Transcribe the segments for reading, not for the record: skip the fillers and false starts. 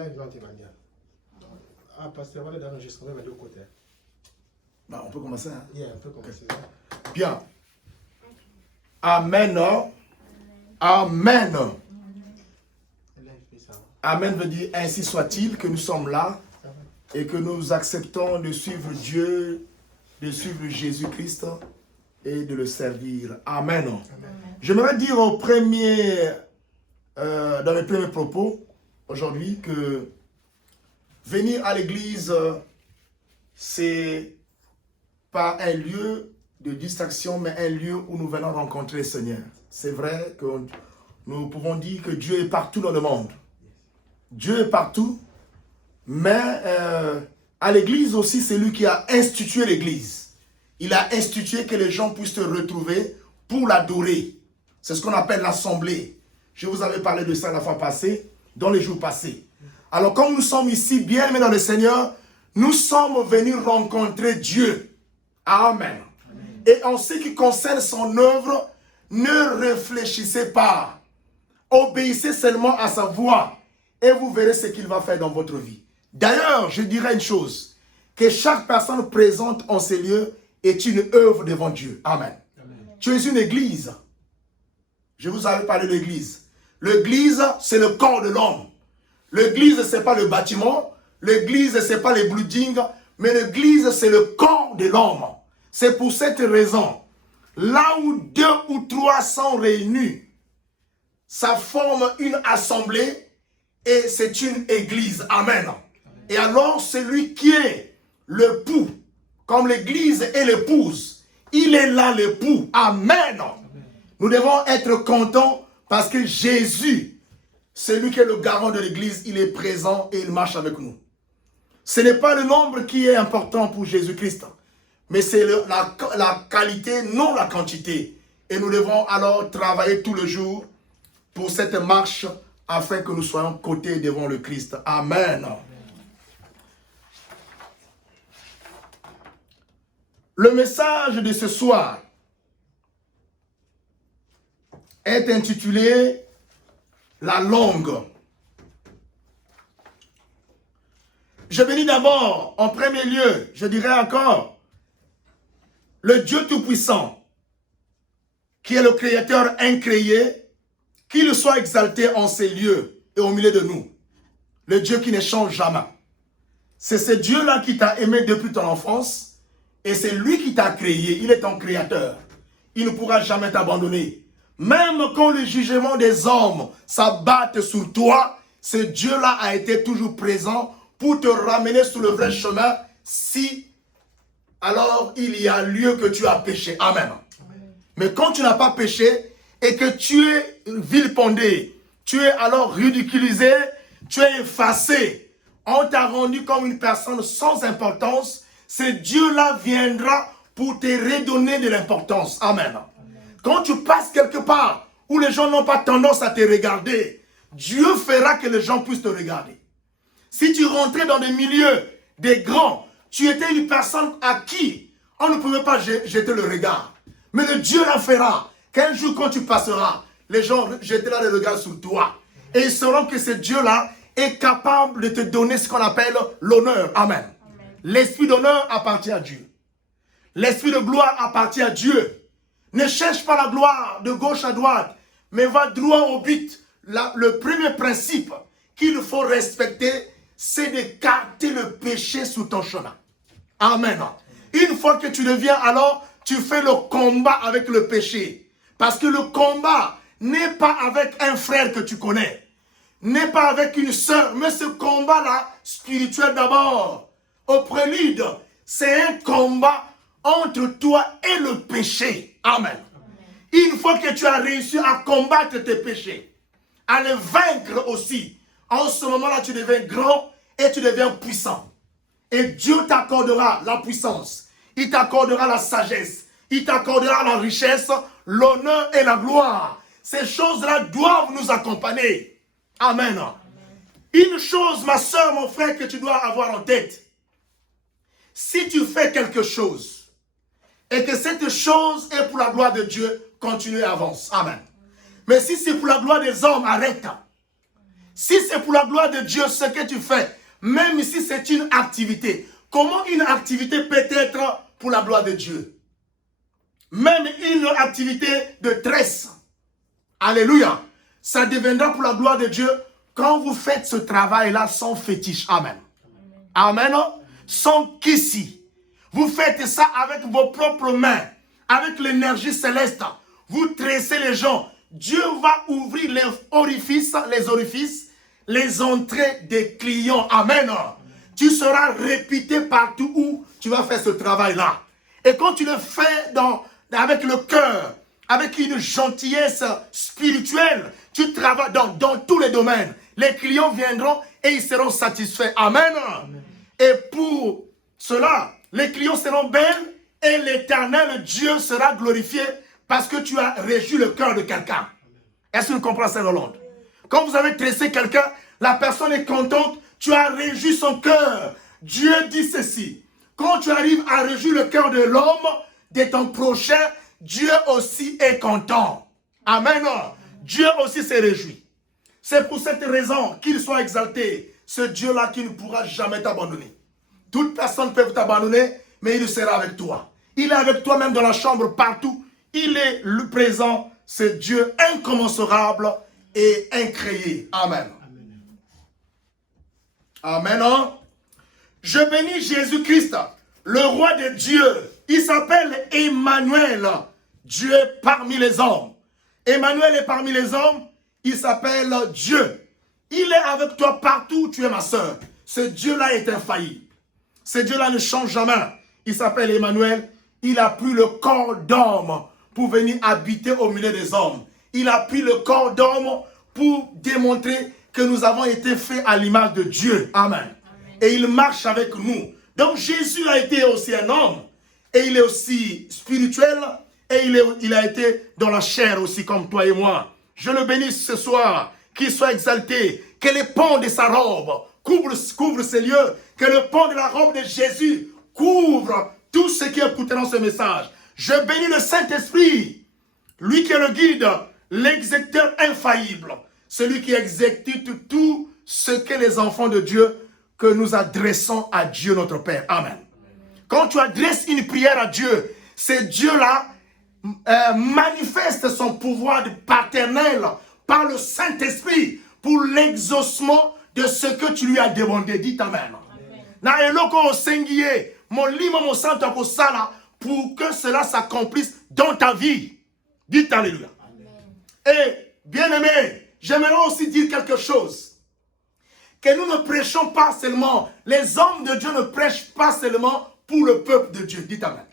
là, il va en témoigner. Ah, pasteur, voilà l'enregistrement, il va de l'autre côté. Bah, on peut commencer. Hein? Yeah, on peut commencer. Bien. Amen. Amen. Amen veut dire ainsi soit-il que nous sommes là et que nous acceptons de suivre Dieu, de suivre Jésus-Christ et de le servir. Amen. Amen. J'aimerais dire dans mes premiers propos aujourd'hui que venir à l'église, c'est pas un lieu de distraction, mais un lieu où nous venons rencontrer le Seigneur. C'est vrai que nous pouvons dire que Dieu est partout dans le monde. Dieu est partout, mais à l'église aussi, c'est lui qui a institué l'église. Il a institué que les gens puissent se retrouver pour l'adorer. C'est ce qu'on appelle l'assemblée. Je vous avais parlé de ça la fois passée, dans les jours passés. Alors, comme nous sommes ici, bien aimés dans le Seigneur, nous sommes venus rencontrer Dieu. Amen. Amen. Et en ce qui concerne son œuvre, ne réfléchissez pas. Obéissez seulement à sa voix et vous verrez ce qu'il va faire dans votre vie. D'ailleurs, je dirais une chose, que chaque personne présente en ces lieux est une œuvre devant Dieu. Amen. Amen. Tu es une église. Je vous avais parlé de l'église. L'église, c'est le corps de l'homme. L'église, ce n'est pas le bâtiment. L'église, ce n'est pas les buildings. Mais l'église, c'est le corps de l'homme. C'est pour cette raison, là où 2 ou 3 sont réunis, ça forme une assemblée et c'est une église. Amen. Et alors, celui qui est l'époux, comme l'église est l'épouse, il est là l'époux. Amen. Nous devons être contents parce que Jésus, celui qui est le garant de l'église, il est présent et il marche avec nous. Ce n'est pas le nombre qui est important pour Jésus-Christ, mais c'est la qualité, non la quantité. Et nous devons alors travailler tout le jour pour cette marche afin que nous soyons cotés devant le Christ. Amen. Le message de ce soir est intitulé « La langue ». Je bénis d'abord, en premier lieu, je dirais encore, le Dieu Tout-Puissant, qui est le Créateur incréé, qu'il soit exalté en ces lieux et au milieu de nous. Le Dieu qui ne change jamais. C'est ce Dieu-là qui t'a aimé depuis ton enfance et c'est lui qui t'a créé. Il est ton Créateur. Il ne pourra jamais t'abandonner. Même quand le jugement des hommes s'abattent sur toi, ce Dieu-là a été toujours présent pour te ramener sur le vrai chemin si alors il y a lieu que tu as péché. Amen. Amen. Mais quand tu n'as pas péché et que tu es vilipendé, tu es alors ridiculisé, tu es effacé, on t'a rendu comme une personne sans importance, ce Dieu-là viendra pour te redonner de l'importance. Amen. Amen. Quand tu passes quelque part où les gens n'ont pas tendance à te regarder, Dieu fera que les gens puissent te regarder. Si tu rentrais dans des milieux des grands, tu étais une personne à qui on ne pouvait pas jeter le regard. Mais le Dieu la fera qu'un jour quand tu passeras, les gens jetteront le regard sur toi. Et ils sauront que ce Dieu-là est capable de te donner ce qu'on appelle l'honneur. Amen. L'esprit d'honneur appartient à Dieu. L'esprit de gloire appartient à Dieu. Ne cherche pas la gloire de gauche à droite, mais va droit au but. Le premier principe qu'il faut respecter, c'est d'écarter le péché sous ton chemin. Amen. Une fois que tu deviens alors, tu fais le combat avec le péché. Parce que le combat n'est pas avec un frère que tu connais, n'est pas avec une sœur, mais ce combat-là, spirituel d'abord, au prélude, c'est un combat entre toi et le péché. Amen. Une fois que tu as réussi à combattre tes péchés, à les vaincre aussi, en ce moment-là, tu deviens grand et tu deviens puissant. Et Dieu t'accordera la puissance, il t'accordera la sagesse, il t'accordera la richesse, l'honneur et la gloire. Ces choses-là doivent nous accompagner. Amen. Amen. Une chose, ma soeur, mon frère, que tu dois avoir en tête. Si tu fais quelque chose et que cette chose est pour la gloire de Dieu, continue et avance. Amen. Mais si c'est pour la gloire des hommes, arrête. Si c'est pour la gloire de Dieu ce que tu fais, même si c'est une activité, comment une activité peut être pour la gloire de Dieu? Même une activité de tresse, alléluia, ça deviendra pour la gloire de Dieu quand vous faites ce travail-là sans fétiche. Amen. Amen. Sans kissi. Vous faites ça avec vos propres mains, avec l'énergie céleste. Vous tressez les gens. Dieu va ouvrir les orifices, les entrées des clients. Amen. Tu seras répété partout où tu vas faire ce travail-là. Et quand tu le fais avec le cœur, avec une gentillesse spirituelle, tu travailles dans tous les domaines. Les clients viendront et ils seront satisfaits. Amen. Amen. Et pour cela, les clients seront belles et l'éternel Dieu sera glorifié parce que tu as réjoui le cœur de quelqu'un. Est-ce que vous comprenez ça, Hollande? Quand vous avez tressé quelqu'un, la personne est contente, tu as réjoui son cœur. Dieu dit ceci. Quand tu arrives à réjouir le cœur de l'homme, de ton prochain, Dieu aussi est content. Amen. Dieu aussi s'est réjoui. C'est pour cette raison qu'il soit exalté. Ce Dieu-là qui ne pourra jamais t'abandonner. Toute personne peut t'abandonner, mais il sera avec toi. Il est avec toi même dans la chambre, partout. Il est le présent. C'est Dieu incommensurable et incréé. Amen. Amen. Je bénis Jésus-Christ, le roi de Dieu. Il s'appelle Emmanuel. Dieu parmi les hommes. Emmanuel est parmi les hommes. Il s'appelle Dieu. Il est avec toi partout où tu es, ma soeur. Ce Dieu-là est infaillible. Ce Dieu-là ne change jamais. Il s'appelle Emmanuel. Il a pris le corps d'homme pour venir habiter au milieu des hommes. Il a pris le corps d'homme pour démontrer que nous avons été faits à l'image de Dieu. Amen. Amen. Et il marche avec nous. Donc Jésus a été aussi un homme. Et il est aussi spirituel. Et il a été dans la chair aussi comme toi et moi. Je le bénisse ce soir. Qu'il soit exalté. Que les pans de sa robe couvre ces lieux. Que le pan de la robe de Jésus couvre tout ce qui écouteront ce message. Je bénis le Saint-Esprit. Lui qui est le guide, l'exécuteur infaillible. Celui qui exécute tout ce que les enfants de Dieu, que nous adressons à Dieu notre Père. Amen. Quand tu adresses une prière à Dieu, c'est Dieu-là manifeste son pouvoir paternel par le Saint-Esprit pour l'exaucement de ce que tu lui as demandé. Dites Amen. Pour que cela s'accomplisse dans ta vie. Dites Alléluia. Et bien aimé, j'aimerais aussi dire quelque chose. Que nous ne prêchons pas seulement, les hommes de Dieu ne prêchent pas seulement pour le peuple de Dieu. Dites Amen.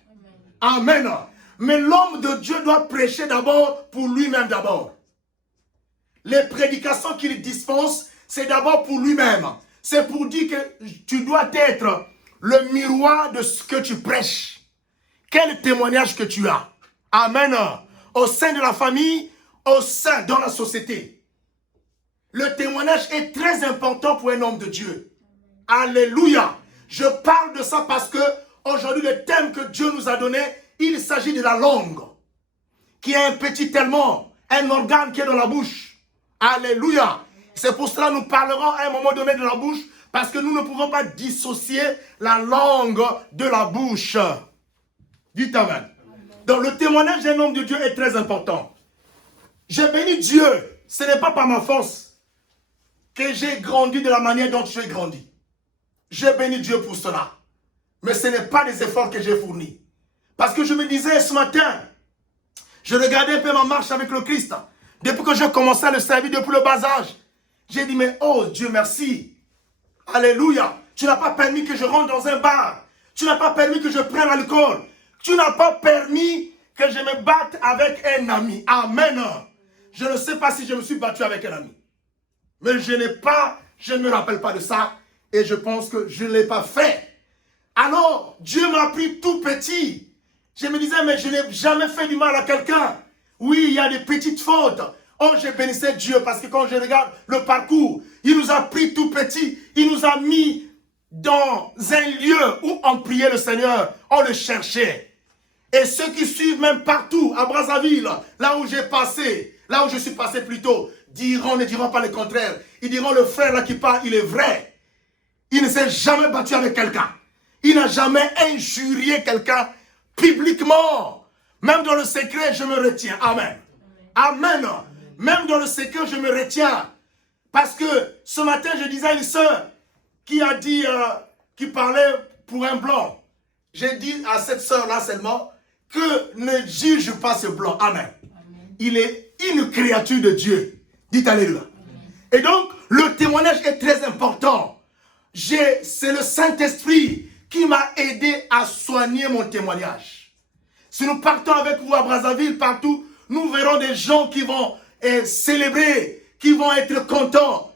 Amen. Mais l'homme de Dieu doit prêcher d'abord pour lui-même d'abord. Les prédications qu'il dispense, c'est d'abord pour lui-même. C'est pour dire que tu dois être le miroir de ce que tu prêches. Quel témoignage que tu as. Amen. Au sein de la famille, au sein, dans la société. Le témoignage est très important pour un homme de Dieu. Alléluia. Je parle de ça parce que aujourd'hui, le thème que Dieu nous a donné, il s'agit de la langue. Qui est un petit élément, un organe qui est dans la bouche. Alléluia. C'est pour cela que nous parlerons à un moment donné de la bouche, parce que nous ne pouvons pas dissocier la langue de la bouche. Dites Amen. Donc le témoignage d'un homme de Dieu est très important. J'ai béni Dieu. Ce n'est pas par ma force que j'ai grandi de la manière dont j'ai grandi. J'ai béni Dieu pour cela. Mais ce n'est pas des efforts que j'ai fournis. Parce que je me disais ce matin, je regardais un peu ma marche avec le Christ. Depuis que j'ai commencé à le servir depuis le bas âge, j'ai dit, mais oh Dieu merci. Alléluia. Tu n'as pas permis que je rentre dans un bar. Tu n'as pas permis que je prenne l'alcool. Tu n'as pas permis que je me batte avec un ami. Amen. Je ne sais pas si je me suis battu avec un ami. Mais je ne me rappelle pas de ça. Et je pense que je ne l'ai pas fait. Alors, Dieu m'a pris tout petit. Je me disais, mais je n'ai jamais fait du mal à quelqu'un. Oui, il y a des petites fautes. Oh, je bénissais Dieu parce que quand je regarde le parcours, il nous a pris tout petit. Il nous a mis dans un lieu où on priait le Seigneur. On le cherchait. Et ceux qui suivent même partout, à Brazzaville, là où j'ai passé, là où je suis passé plus tôt, ne diront pas le contraire. Ils diront, le frère là qui parle, il est vrai. Il ne s'est jamais battu avec quelqu'un. Il n'a jamais injurié quelqu'un publiquement. Même dans le secret, je me retiens. Amen. Amen. Même dans le secret, je me retiens. Parce que ce matin, je disais à une sœur qui a dit, qui parlait pour un blanc. J'ai dit à cette sœur-là seulement que ne juge pas ce blanc. Amen. Il est une créature de Dieu. Dites alléluia. Et donc, le témoignage est très important. C'est le Saint-Esprit qui m'a aidé à soigner mon témoignage. Si nous partons avec vous à Brazzaville, partout, nous verrons des gens qui vont célébrer, qui vont être contents.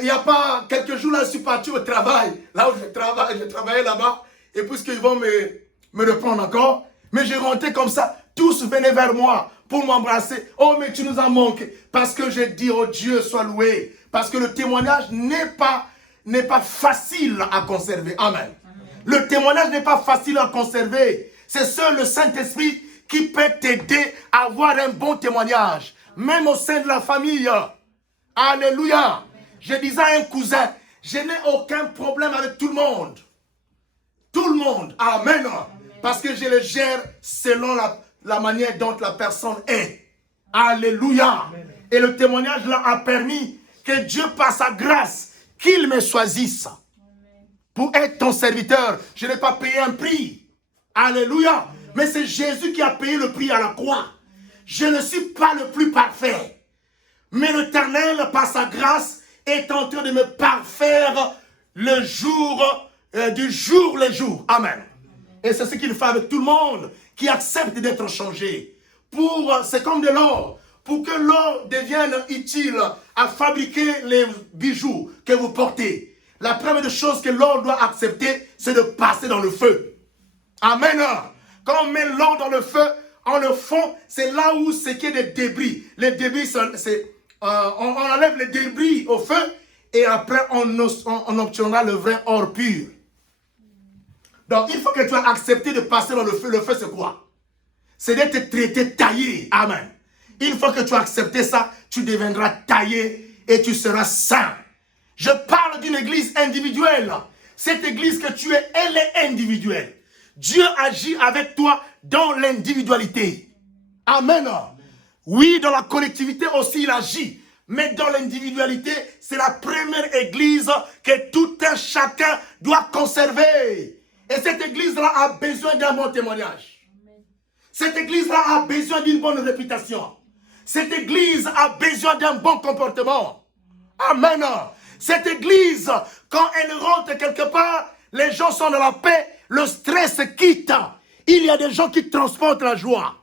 Il n'y a pas quelques jours là, je suis parti au travail. Là où je travaillais là-bas. Et puisqu'ils vont me reprendre encore. Mais j'ai rentré comme ça. Tous venaient vers moi pour m'embrasser. Oh, mais tu nous as manqué. Parce que j'ai dit, oh Dieu, sois loué. Parce que le témoignage n'est pas facile à conserver. Amen. Le témoignage n'est pas facile à conserver. C'est seul le Saint-Esprit qui peut t'aider à avoir un bon témoignage. Même au sein de la famille. Alléluia. Je disais à un cousin, je n'ai aucun problème avec tout le monde. Tout le monde. Amen. Parce que je le gère selon la manière dont la personne est. Alléluia. Et le témoignage là a permis que Dieu, par sa grâce, qu'il me choisisse pour être ton serviteur. Je n'ai pas payé un prix. Alléluia. Mais c'est Jésus qui a payé le prix à la croix. Je ne suis pas le plus parfait. Mais l'Éternel, par sa grâce, est en train de me parfaire le jour, du jour le jour. Amen. Et c'est ce qu'il fait avec tout le monde qui accepte d'être changé. C'est comme de l'or. Pour que l'or devienne utile à fabriquer les bijoux que vous portez. La première chose que l'or doit accepter, c'est de passer dans le feu. Amen. Quand on met l'or dans le feu, en le fond, c'est là où c'est qu'il y a des débris. Les débris, on enlève les débris au feu et après on obtiendra le vrai or pur. Donc, il faut que tu aies accepté de passer dans le feu. Le feu, c'est quoi? C'est d'être traité, taillé. Amen. Une fois que tu as accepté ça, tu deviendras taillé et tu seras saint. Je parle d'une église individuelle. Cette église que tu es, elle est individuelle. Dieu agit avec toi dans l'individualité. Amen. Oui, dans la collectivité aussi, il agit. Mais dans l'individualité, c'est la première église que tout un chacun doit conserver. Et cette église-là a besoin d'un bon témoignage. Cette église-là a besoin d'une bonne réputation. Cette église a besoin d'un bon comportement. Amen. Cette église, quand elle rentre quelque part, les gens sont dans la paix, le stress quitte. Il y a des gens qui transportent la joie.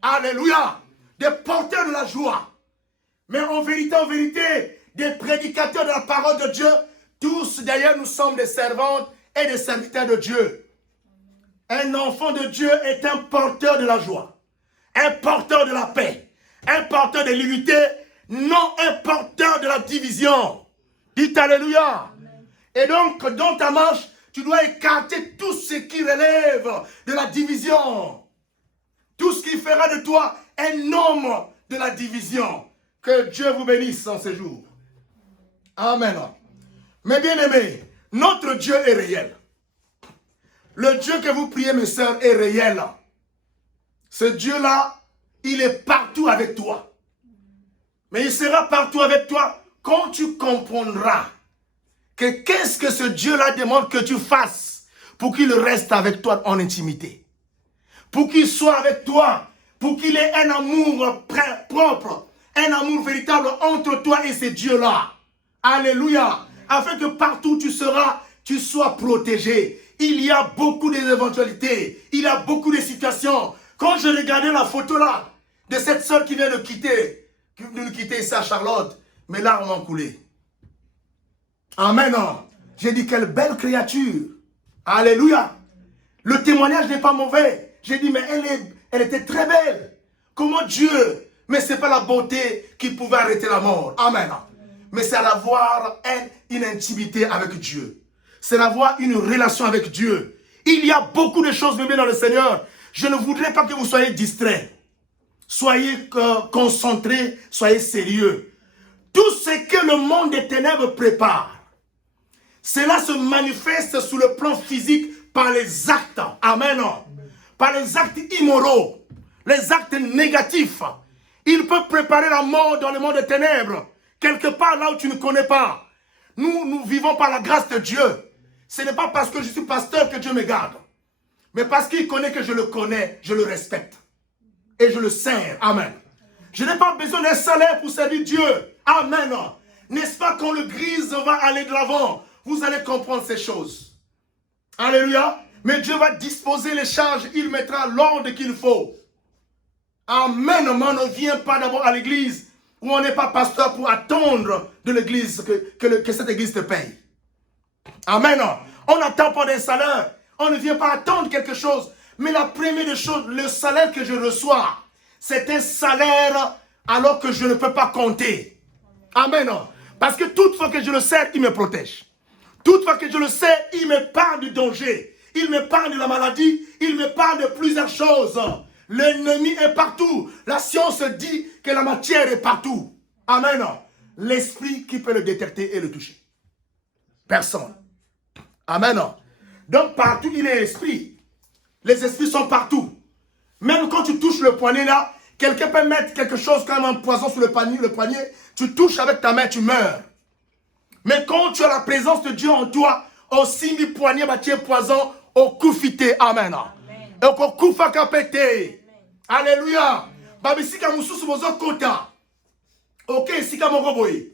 Alléluia. Des porteurs de la joie. Mais en vérité, des prédicateurs de la parole de Dieu, tous d'ailleurs nous sommes des servantes et des serviteurs de Dieu. Un enfant de Dieu est un porteur de la joie, un porteur de la paix, un porteur de l'unité, non un porteur de la division. Dites alléluia. Amen. Et donc, dans ta marche, tu dois écarter tout ce qui relève de la division. Tout ce qui fera de toi un homme de la division. Que Dieu vous bénisse en ce jour. Amen. Mes bien-aimés, notre Dieu est réel. Le Dieu que vous priez, mes sœurs, est réel. Ce Dieu-là, il est partout avec toi. Mais il sera partout avec toi quand tu comprendras que qu'est-ce que ce Dieu-là demande que tu fasses pour qu'il reste avec toi en intimité. Pour qu'il soit avec toi, pour qu'il ait un amour propre, un amour véritable entre toi et ce Dieu-là. Alléluia. Afin que partout où tu seras, tu sois protégé. Il y a beaucoup d'éventualités. Il y a beaucoup de situations. Quand je regardais la photo là, de cette sœur qui vient de nous quitter ici à Charlotte, mes larmes ont coulé. Amen. J'ai dit, quelle belle créature. Alléluia. Le témoignage n'est pas mauvais. J'ai dit, mais elle était très belle. Comment Dieu, mais ce n'est pas la beauté qui pouvait arrêter la mort. Amen. Mais c'est d'avoir une intimité avec Dieu. C'est d'avoir une relation avec Dieu. Il y a beaucoup de choses, mes bien dans le Seigneur. Je ne voudrais pas que vous soyez distraits. soyez concentrés, soyez sérieux. Tout ce que le monde des ténèbres prépare, cela se manifeste sur le plan physique par les actes. Amen. Par les actes immoraux, les actes négatifs. Il peut préparer la mort dans le monde des ténèbres, quelque part là où tu ne connais pas. Nous vivons par la grâce de Dieu. Ce n'est pas parce que je suis pasteur que Dieu me garde, mais parce qu'il connaît que je le connais, je le respecte. Et je le sers. Amen. Je n'ai pas besoin d'un salaire pour servir Dieu. Amen. N'est-ce pas quand le grise va aller de l'avant, vous allez comprendre ces choses. Alléluia. Mais Dieu va disposer les charges, il mettra l'ordre qu'il faut. Amen. Mais on ne vient pas d'abord à l'église où on n'est pas pasteur pour attendre de l'église que cette église te paye. Amen. On n'attend pas des salaires. On ne vient pas attendre quelque chose. Mais la première des choses, le salaire que je reçois, c'est un salaire alors que je ne peux pas compter. Amen. Parce que toute fois que je le sers, il me protège. Toute fois que je le sers, il me parle du danger. Il me parle de la maladie. Il me parle de plusieurs choses. L'ennemi est partout. La science dit que la matière est partout. Amen. L'esprit qui peut le détecter et le toucher. Personne. Amen. Donc partout, il est esprit. Les esprits sont partout. Même quand tu touches le poignet là, quelqu'un peut mettre quelque chose comme un poison sur le poignet, tu touches avec ta main, tu meurs. Mais quand tu as la présence de Dieu en toi, au simi poignet, tu es poison, au coup fité. Amen. Et au coup fakapete. Alléluia. Babisika mususu bozo kota. Ok, sika moroboy.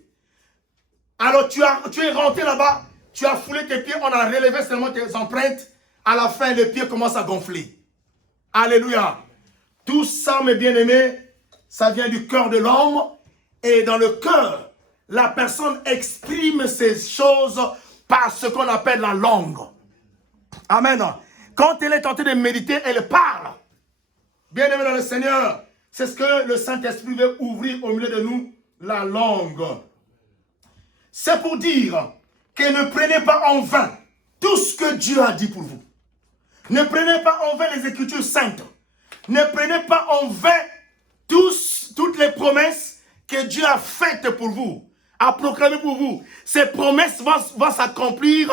Alors tu es rentré là-bas, tu as foulé tes pieds, on a relevé seulement tes empreintes. À la fin, les pieds commencent à gonfler. Alléluia. Tout ça, mes bien-aimés, ça vient du cœur de l'homme. Et dans le cœur, la personne exprime ces choses par ce qu'on appelle la langue. Amen. Quand elle est tentée de méditer, elle parle. Bien-aimés dans le Seigneur, c'est ce que le Saint-Esprit veut ouvrir au milieu de nous, la langue. C'est pour dire que ne prenez pas en vain tout ce que Dieu a dit pour vous. Ne prenez pas en vain les Écritures saintes. Ne prenez pas en vain toutes les promesses que Dieu a faites pour vous, a proclamées pour vous. Ces promesses vont s'accomplir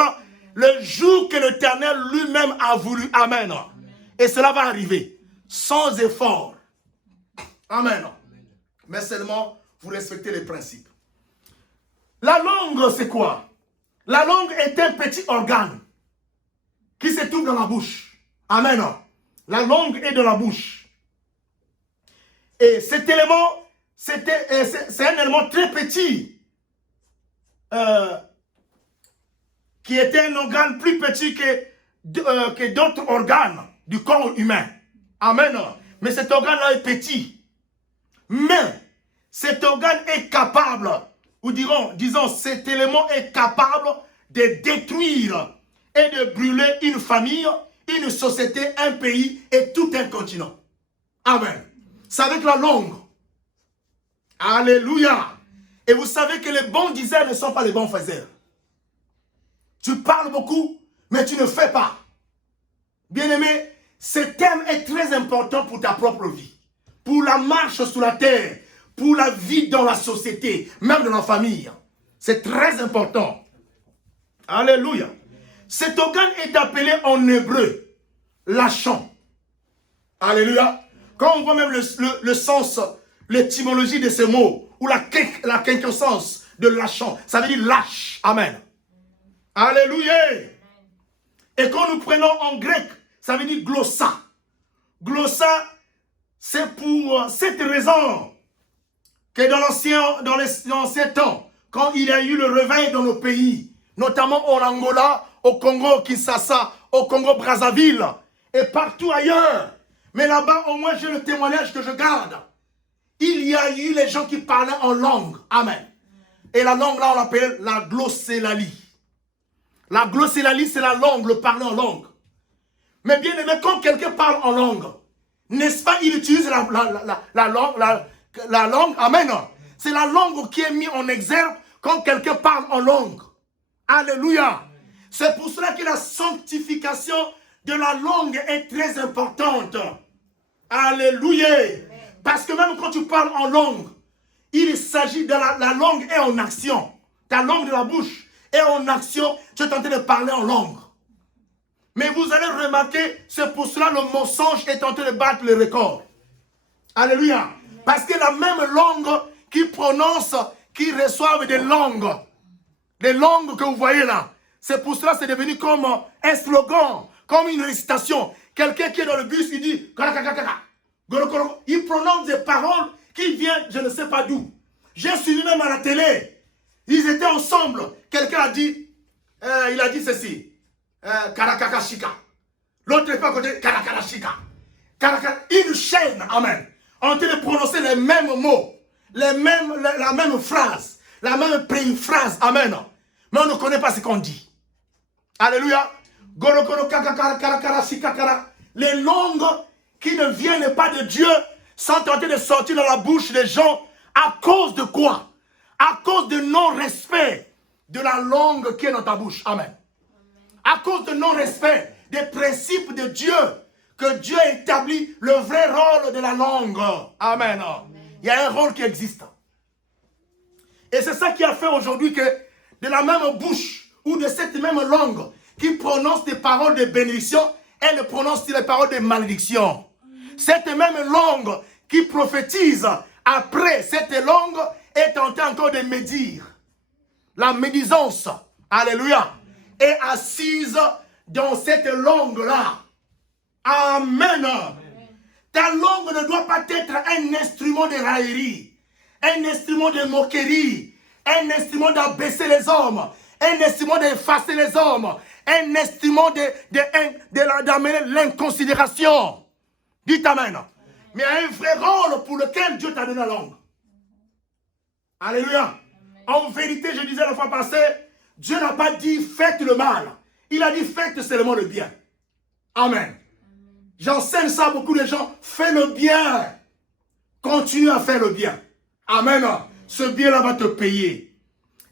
le jour que l'Éternel lui-même a voulu. Amen. Et cela va arriver sans effort. Amen. Mais seulement vous respectez les principes. La langue, c'est quoi? La langue est un petit organe qui se trouve dans la bouche. Amen. La langue est dans la bouche. Et cet élément, c'est un élément très petit, qui était un organe plus petit que d'autres organes du corps humain. Amen. Mais cet organe-là est petit. Mais cet organe est capable, ou disons, cet élément est capable de détruire et de brûler une famille, une société, un pays et tout un continent. Amen. C'est avec la langue. Alléluia. Et vous savez que les bons diseurs ne sont pas les bons faiseurs. Tu parles beaucoup, mais tu ne fais pas. Bien-aimé, ce thème est très important pour ta propre vie. Pour la marche sur la terre. Pour la vie dans la société. Même dans la famille. C'est très important. Alléluia. Cet organe est appelé en hébreu lachon. Alléluia. Quand on voit même le sens, l'étymologie de ces mots, ou la quinquessence de lachon, ça veut dire lâche. Amen. Alléluia. Et quand nous prenons en grec, ça veut dire glossa. Glossa, c'est pour cette raison que dans l'ancien temps, quand il y a eu le réveil dans nos pays, notamment en Angola, au Congo, Kinshasa, au Congo, Brazzaville, et partout ailleurs. Mais là-bas, au moins, j'ai le témoignage que je garde. Il y a eu les gens qui parlaient en langue. Amen. Et la langue, là, on l'appelle la glossolalie. La glossolalie, c'est la langue, le parler en langue. Mais bien aimé, quand quelqu'un parle en langue, n'est-ce pas, il utilise la langue. Amen. C'est la langue qui est mise en exergue quand quelqu'un parle en langue. Alléluia. C'est pour cela que la sanctification de la langue est très importante. Alléluia. Parce que même quand tu parles en langue, il s'agit de la langue est en action. Ta langue de la bouche est en action. Tu es en train de parler en langue. Mais vous allez remarquer, c'est pour cela le mensonge est en train de battre le record. Alléluia. Parce que la même langue qui prononce, qui reçoivent des langues que vous voyez là. C'est pour cela que c'est devenu comme un slogan, comme une récitation. Quelqu'un qui est dans le bus, il dit, il prononce des paroles qui viennent, je ne sais pas d'où. J'ai suivi même à la télé. Ils étaient ensemble. Quelqu'un a dit, il a dit ceci. Karakakashika. L'autre n'est pas à côté, Karakarashika. Une chaîne, amen. En train de prononcer les mêmes mots, la même phrase, la même phrase, amen. Mais on ne connaît pas ce qu'on dit. Alléluia. Les langues qui ne viennent pas de Dieu sont en train de sortir dans la bouche des gens à cause de quoi? À cause de non-respect de la langue qui est dans ta bouche. Amen. À cause de non-respect des principes de Dieu, que Dieu a établi le vrai rôle de la langue. Amen. Il y a un rôle qui existe. Et c'est ça qui a fait aujourd'hui que de la même bouche ou de cette même langue qui prononce des paroles de bénédiction, elle prononce aussi les paroles de malédiction. Cette même langue qui prophétise après cette langue est en train encore de médire. La médisance, alléluia, est assise dans cette langue-là. Amen. Ta langue ne doit pas être un instrument de raillerie, un instrument de moquerie, un instrument d'abaisser les hommes, un instrument d'effacer les hommes, un instrument d'amener l'inconsidération. Dites amen. Mais il y a un vrai rôle pour lequel Dieu t'a donné la langue. Alléluia. En vérité, je disais la fois passée, Dieu n'a pas dit faites le mal. Il a dit faites seulement le bien. Amen. J'enseigne ça à beaucoup de gens. Fais le bien. Continue à faire le bien. Amen. Ce bien-là va te payer.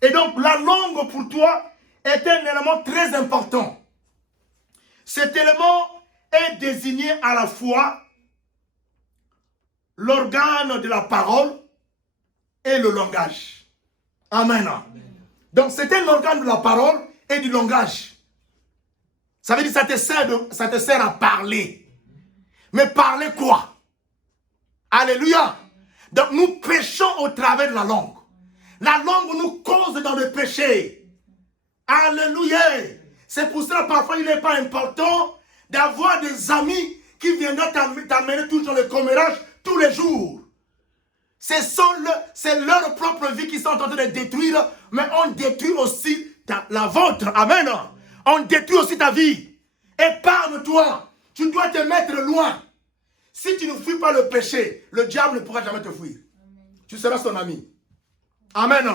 Et donc, la langue pour toi est un élément très important. Cet élément est désigné à la fois l'organe de la parole et le langage. Amen. Donc, c'est un organe de la parole et du langage. Ça veut dire que ça te sert à parler. Mais parler quoi? Alléluia. Donc, nous péchons au travers de la langue. La langue nous cause dans le péché. Alléluia. C'est pour cela, parfois, il n'est pas important d'avoir des amis qui viendront t'amener toujours le commérage tous les jours. C'est leur propre vie qui sont en train de détruire, mais on détruit aussi la vôtre. Amen. On détruit aussi ta vie. Épargne-toi. Tu dois te mettre loin. Si tu ne fuis pas le péché, le diable ne pourra jamais te fuir. Tu seras son ami. Amen.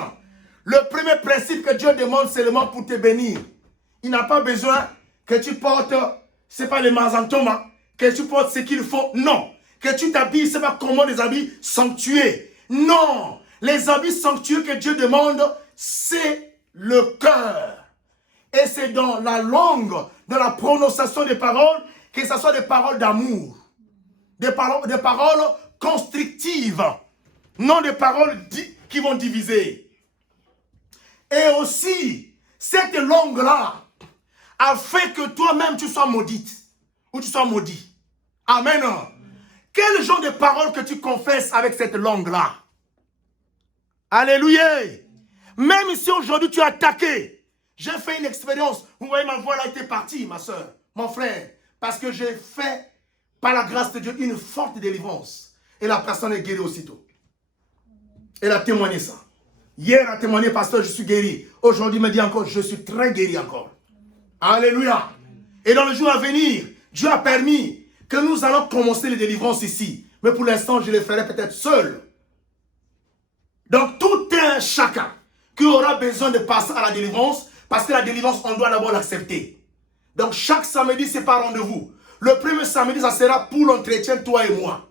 Le premier principe que Dieu demande seulement pour te bénir. Il n'a pas besoin que tu portes, ce n'est pas les mazantomas, que tu portes ce qu'il faut. Non. Que tu t'habilles, ce n'est pas comment les habits sanctués. Non. Les habits sanctueux que Dieu demande, c'est le cœur. Et c'est dans la langue, dans la prononciation des paroles, que ce soit des paroles d'amour. Des paroles constructives. Non des paroles qui vont diviser. Et aussi, cette langue-là a fait que toi-même tu sois maudite. Ou tu sois maudit. Amen. Quel genre de paroles que tu confesses avec cette langue-là? Alléluia. Même si aujourd'hui tu es attaqué. J'ai fait une expérience. Vous voyez, ma voix là était partie, ma soeur, mon frère. Parce que j'ai fait, par la grâce de Dieu, une forte délivrance. Et la personne est guérie aussitôt. Elle a témoigné ça. Hier, elle a témoigné, pasteur, je suis guéri. Aujourd'hui, il me dit encore, je suis très guéri encore. Alléluia. Et dans le jour à venir, Dieu a permis que nous allons commencer les délivrances ici. Mais pour l'instant, je les ferai peut-être seul. Donc, tout un chacun qui aura besoin de passer à la délivrance, parce que la délivrance, on doit d'abord l'accepter. Donc, chaque samedi, c'est par rendez-vous. Le premier samedi, ça sera pour l'entretien, toi et moi.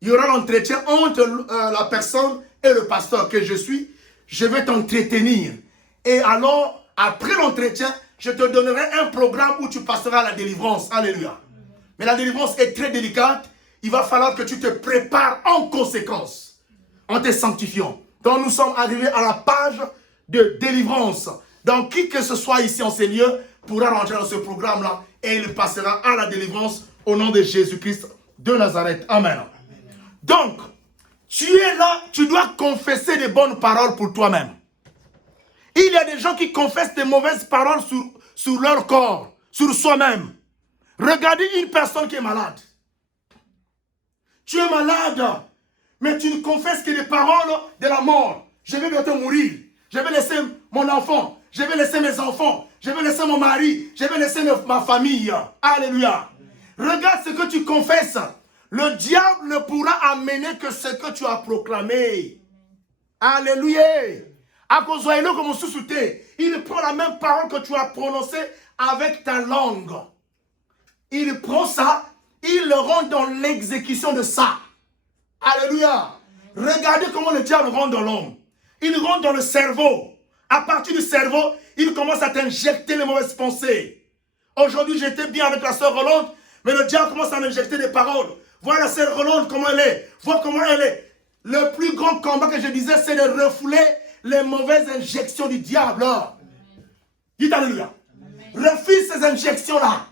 Il y aura l'entretien entre la personne et le pasteur que je suis. Je vais t'entretenir. Et alors, après l'entretien, je te donnerai un programme où tu passeras à la délivrance. Alléluia. Mais la délivrance est très délicate. il va falloir que tu te prépares en conséquence, en te sanctifiant. Donc nous sommes arrivés à la page de délivrance. Donc qui que ce soit ici en ces lieux pourra rentrer dans ce programme-là et il passera à la délivrance au nom de Jésus-Christ de Nazareth. Amen. Donc, tu es là, tu dois confesser des bonnes paroles pour toi-même. Il y a des gens qui confessent des mauvaises paroles sur leur corps, sur soi-même. Regardez une personne qui est malade. Tu es malade, mais tu ne confesses que des paroles de la mort. Je vais bientôt mourir. Je vais laisser mon enfant. Je vais laisser mes enfants. Je vais laisser mon mari. Je vais laisser ma famille. Alléluia. Regarde ce que tu confesses. Le diable ne pourra amener que ce que tu as proclamé. Alléluia. À cause de comme sous-souté, il prend la même parole que tu as prononcée avec ta langue. Il prend ça, il le rend dans l'exécution de ça. Alléluia. Regardez comment le diable rentre dans l'homme. Il rentre dans le cerveau. À partir du cerveau, il commence à t'injecter les mauvaises pensées. Aujourd'hui, j'étais bien avec la sœur Rolande, mais le diable commence à m'injecter des paroles. Vois la sœur Rolande, comment elle est. Vois comment elle est. Le plus grand combat que je disais, c'est de refouler les mauvaises injections du diable. Dites alléluia. Refuse ces injections-là.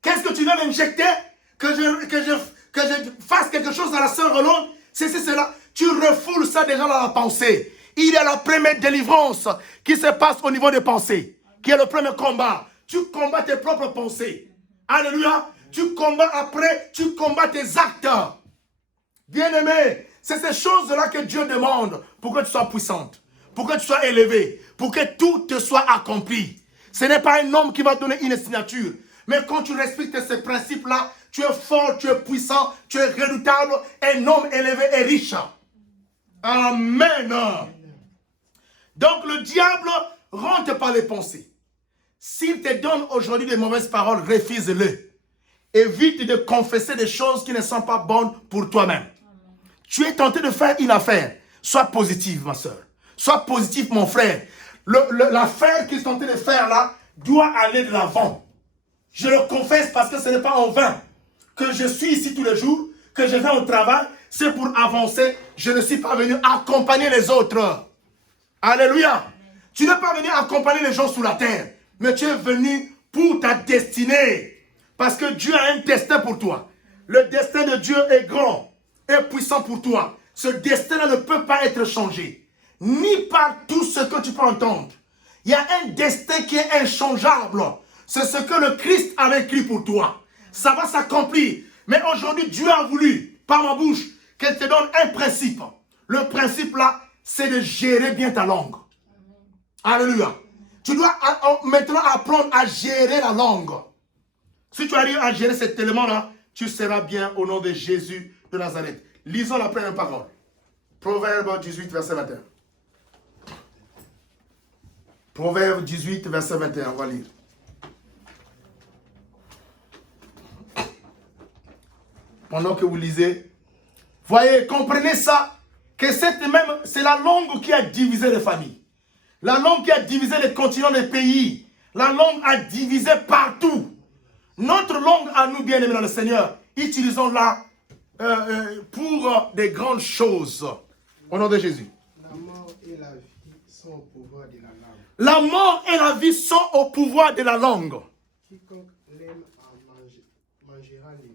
Qu'est-ce que tu veux m'injecter? Que je fasse quelque chose à la sœur Rolande? C'est cela. Tu refoules ça déjà dans la pensée. Il y a la première délivrance qui se passe au niveau des pensées, qui est le premier combat. Tu combats tes propres pensées. Alléluia. Tu combats après, tu combats tes actes. Bien-aimé, c'est ces choses-là que Dieu demande pour que tu sois puissante, pour que tu sois élevé, pour que tout te soit accompli. Ce n'est pas un homme qui va donner une signature. Mais quand tu respectes ces principes-là, tu es fort, tu es puissant, tu es redoutable, un homme élevé et riche. Amen. Donc le diable rentre par les pensées. S'il te donne aujourd'hui des mauvaises paroles, refuse-le. Évite de confesser des choses qui ne sont pas bonnes pour toi-même. Tu es tenté de faire une affaire. Sois positive, ma soeur. Sois positif, mon frère. L'affaire qu'il est tenté de faire là doit aller de l'avant. Je le confesse parce que ce n'est pas en vain que je suis ici tous les jours, que je vais au travail. C'est pour avancer. Je ne suis pas venu accompagner les autres. Alléluia. Tu n'es pas venu accompagner les gens sous la terre, mais tu es venu pour ta destinée. Parce que Dieu a un destin pour toi. Le destin de Dieu est grand et puissant pour toi. Ce destin-là ne peut pas être changé. Ni par tout ce que tu peux entendre. Il y a un destin qui est inchangeable. C'est ce que le Christ avait écrit pour toi. Ça va s'accomplir. Mais aujourd'hui, Dieu a voulu, par ma bouche, qu'elle te donne un principe. Le principe là, c'est de gérer bien ta langue. Alléluia. Tu dois maintenant apprendre à gérer la langue. Si tu arrives à gérer cet élément-là, tu seras bien au nom de Jésus de Nazareth. Lisons la première parole. Proverbe 18, verset 21. Proverbe 18, verset 21. On va lire. Pendant que vous lisez, voyez, comprenez ça, que c'est la langue qui a divisé les familles. La langue qui a divisé les continents, les pays. La langue a divisé partout. Notre langue à nous, bien-aimés dans le Seigneur, utilisons-la pour des grandes choses. Au nom de Jésus. La mort et la vie sont au pouvoir de la langue. La mort et la vie sont au pouvoir de la langue. Quiconque l'aime mangera les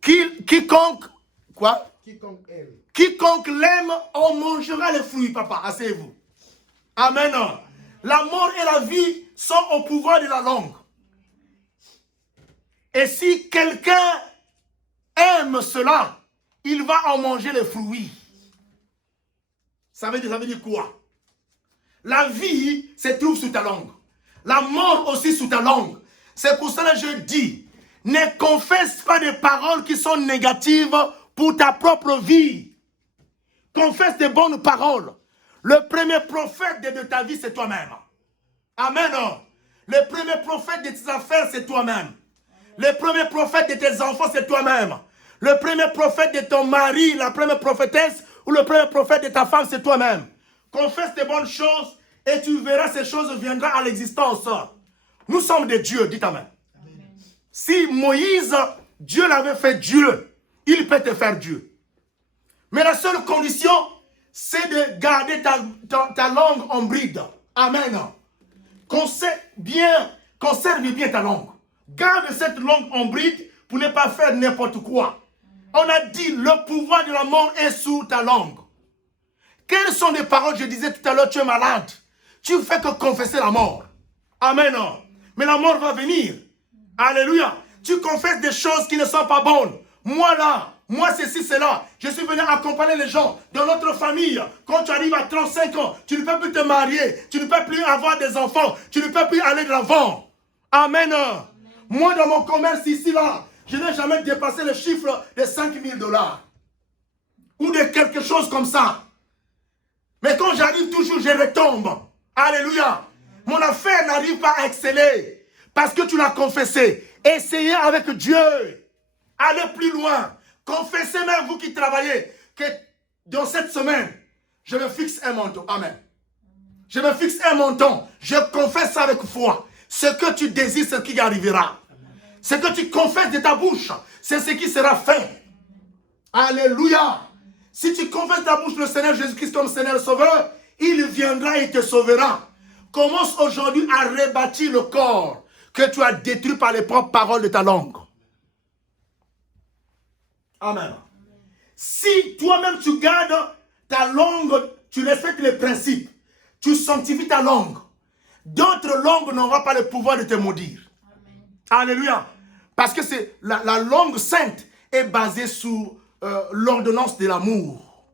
fruits. Quiconque, quoi? Quiconque aime. Quiconque l'aime, on mangera les fruits, papa. Asseyez-vous. Amen. La mort et la vie sont au pouvoir de la langue. Et si quelqu'un aime cela, il va en manger les fruits. Ça veut dire quoi? La vie se trouve sous ta langue. La mort aussi sous ta langue. C'est pour cela que je dis, ne confesse pas des paroles qui sont négatives pour ta propre vie. Confesse des bonnes paroles. Le premier prophète de ta vie, c'est toi-même. Amen. Le premier prophète de tes affaires, c'est toi-même. Le premier prophète de tes enfants, c'est toi-même. Le premier prophète de ton mari, la première prophétesse ou le premier prophète de ta femme, c'est toi-même. Confesse des bonnes choses et tu verras ces choses viendront à l'existence. Nous sommes des dieux, dites amen. Amen. Si Moïse, Dieu l'avait fait Dieu, il peut te faire Dieu. Mais la seule condition, c'est de garder ta langue en bride. Amen. Conserve bien ta langue. Garde cette langue en bride pour ne pas faire n'importe quoi. On a dit, le pouvoir de la mort est sous ta langue. Quelles sont les paroles? Je disais tout à l'heure, tu es malade. Tu ne fais que confesser la mort. Amen. Mais la mort va venir. Alléluia. Tu confesses des choses qui ne sont pas bonnes. Moi là, moi ceci, cela. Je suis venu accompagner les gens dans notre famille. Quand tu arrives à 35 ans, tu ne peux plus te marier. Tu ne peux plus avoir des enfants. Tu ne peux plus aller de l'avant. Amen. Moi dans mon commerce ici là, je n'ai jamais dépassé le chiffre de 5 000 $. Ou de quelque chose comme ça. Mais quand j'arrive toujours, je retombe. Alléluia. Mon affaire n'arrive pas à exceller. Parce que tu l'as confessé. Essayez avec Dieu. Allez plus loin. Confessez même vous qui travaillez. Que dans cette semaine, je me fixe un montant. Amen. Je me fixe un montant. Je confesse ça avec foi. Ce que tu désires, c'est ce qui arrivera. Ce que tu confesses de ta bouche, c'est ce qui sera fait. Alléluia. Si tu confesses de ta bouche le Seigneur Jésus-Christ comme Seigneur Sauveur, il viendra et te sauvera. Commence aujourd'hui à rebâtir le corps que tu as détruit par les propres paroles de ta langue. Amen. Si toi-même tu gardes ta langue, tu respectes les principes, tu sanctifies ta langue, d'autres langues n'auront pas le pouvoir de te maudire. Amen. Alléluia. Parce que la langue sainte est basée sur l'ordonnance de l'amour.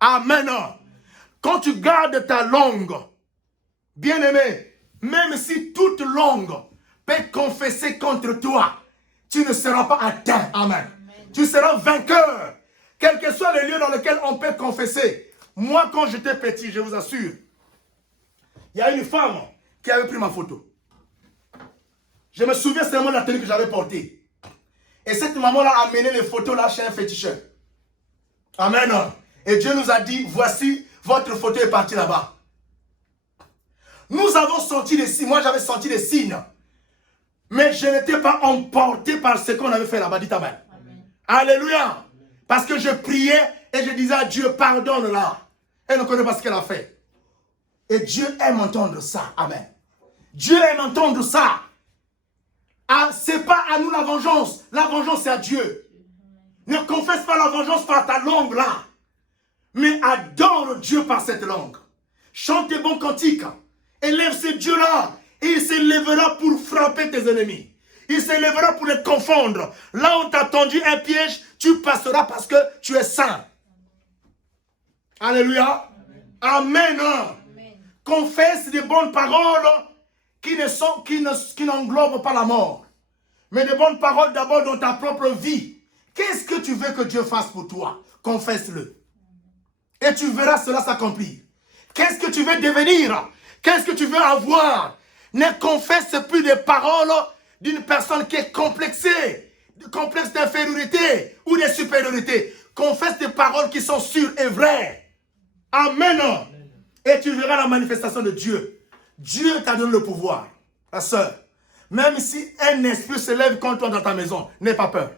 Amen. Quand tu gardes ta langue, bien-aimé, même si toute langue peut confesser contre toi, tu ne seras pas atteint. Amen. Tu seras vainqueur. Quel que soit le lieu dans lequel on peut confesser. Moi, quand j'étais petit, je vous assure, il y a une femme qui avait pris ma photo. Je me souviens seulement de la tenue que j'avais portée. Et cette maman-là a amené les photos là chez un féticheur. Amen. Et Dieu nous a dit, voici, votre photo est partie là-bas. Nous avons senti des signes. Moi, j'avais senti des signes. Mais je n'étais pas emporté par ce qu'on avait fait là-bas. Dites Amen. Amen. Alléluia. Parce que je priais et je disais à Dieu, pardonne-la. Elle ne connaît pas ce qu'elle a fait. Et Dieu aime entendre ça. Amen. Dieu aime entendre ça. Ah, ce n'est pas à nous la vengeance. La vengeance, c'est à Dieu. Ne confesse pas la vengeance par ta langue là. Mais adore Dieu par cette langue. Chante des bons cantiques. Élève ce Dieu-là. Et il s'élèvera pour frapper tes ennemis. Il s'élèvera pour les confondre. Là où tu as tendu un piège, tu passeras parce que tu es saint. Alléluia. Amen. Amen. Confesse des bonnes paroles qui n'englobent pas la mort. Mais des bonnes paroles d'abord dans ta propre vie. Qu'est-ce que tu veux que Dieu fasse pour toi? Confesse-le. Et tu verras cela s'accomplir. Qu'est-ce que tu veux devenir? Qu'est-ce que tu veux avoir? Ne confesse plus des paroles d'une personne qui est complexée, complexe d'infériorité ou de supériorité. Confesse des paroles qui sont sûres et vraies. Amen. Et tu verras la manifestation de Dieu. Dieu t'a donné le pouvoir. Ta sœur, même si un esprit se lève contre toi dans ta maison, n'aie pas peur.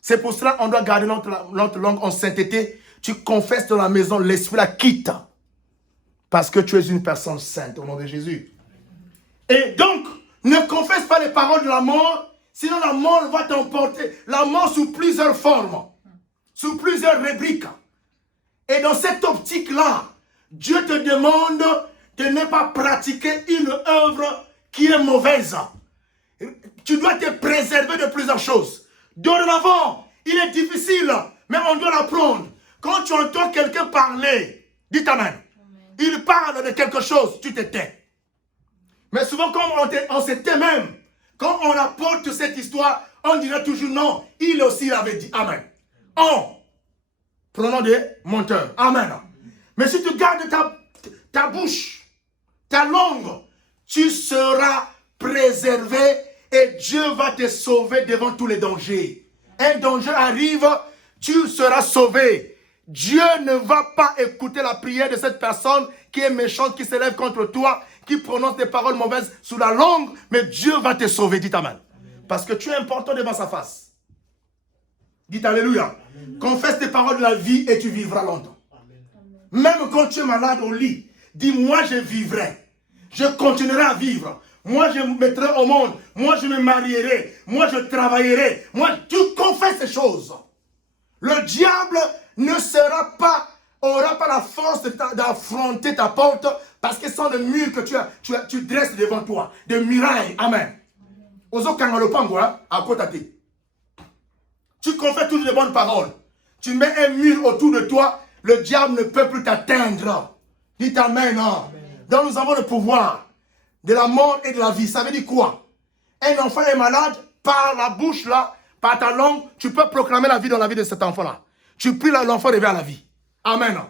C'est pour cela qu'on doit garder notre langue en sainteté. Tu confesses dans la maison, l'esprit la quitte. Parce que tu es une personne sainte au nom de Jésus. Et donc, ne confesse pas les paroles de la mort, sinon la mort va t'emporter. La mort sous plusieurs formes, sous plusieurs rubriques. Et dans cette optique-là, Dieu te demande de ne pas pratiquer une œuvre qui est mauvaise. Tu dois te préserver de plusieurs choses. Dorénavant, il est difficile, mais on doit l'apprendre. Quand tu entends quelqu'un parler, dis Amen. Il parle de quelque chose, tu te tais. Mais souvent, quand on se tait même, quand on apporte cette histoire, on dirait toujours non. Il aussi l'avait dit. Amen. Prenons des menteurs. Amen. Mais si tu gardes ta bouche, ta langue, tu seras préservé et Dieu va te sauver devant tous les dangers. Un danger arrive, tu seras sauvé. Dieu ne va pas écouter la prière de cette personne qui est méchante, qui s'élève contre toi, qui prononce des paroles mauvaises sous la langue, mais Dieu va te sauver, dites Amen. Parce que tu es important devant sa face. Dites Alléluia. Confesse tes paroles de la vie et tu vivras longtemps. Même quand tu es malade au lit, dis moi je vivrai. Je continuerai à vivre. Moi je me mettrai au monde. Moi je me marierai. Moi je travaillerai. Moi tu confesses ces choses. Le diable ne aura pas la force d'affronter ta porte parce que sont des murs que tu dresses devant toi. Des murailles. Amen. Tu confesses toutes les bonnes paroles. Tu mets un mur autour de toi. Le diable ne peut plus t'atteindre. Dites Amen. Donc nous avons le pouvoir de la mort et de la vie. Ça veut dire quoi? Un enfant est malade, par la bouche là, par ta langue, tu peux proclamer la vie dans la vie de cet enfant-là. Tu pries l'enfant revient à la vie. Amen.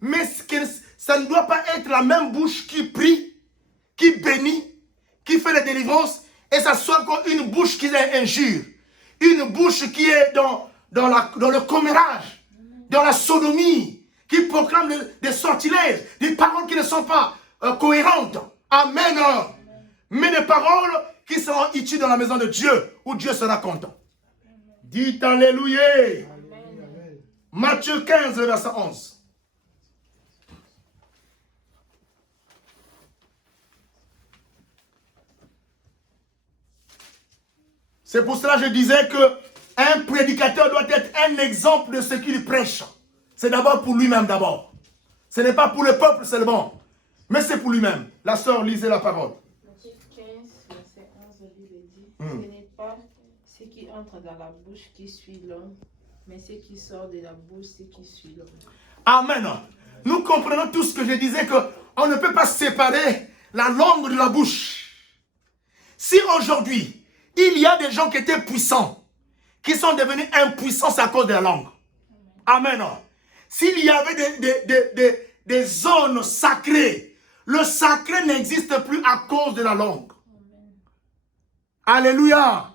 Mais ça ne doit pas être la même bouche qui prie, qui bénit, qui fait la délivrance, et ça soit comme une bouche qui est injure. Une bouche qui est dans le commérage, dans la sodomie, qui proclame des sortilèges, des paroles qui ne sont pas cohérentes. Amen. Mais des paroles qui seront utiles dans la maison de Dieu, où Dieu sera content. Dites Alléluia. Matthieu 15, verset 11. C'est pour cela que je disais qu'un prédicateur doit être un exemple de ce qu'il prêche. C'est d'abord pour lui-même d'abord. Ce n'est pas pour le peuple seulement, mais c'est pour lui-même. La sœur, lisez la parole. Matthieu 15, verset 11, la Bible dit, ce n'est pas ce qui entre dans la bouche qui suit l'homme, mais ce qui sort de la bouche, ce qui suit l'homme. Amen. Nous comprenons tout ce que je disais, qu'on ne peut pas séparer la langue de la bouche. Si aujourd'hui, il y a des gens qui étaient puissants, qui sont devenus impuissants à cause de la langue. Amen. S'il y avait des zones sacrées, le sacré n'existe plus à cause de la langue. Alléluia.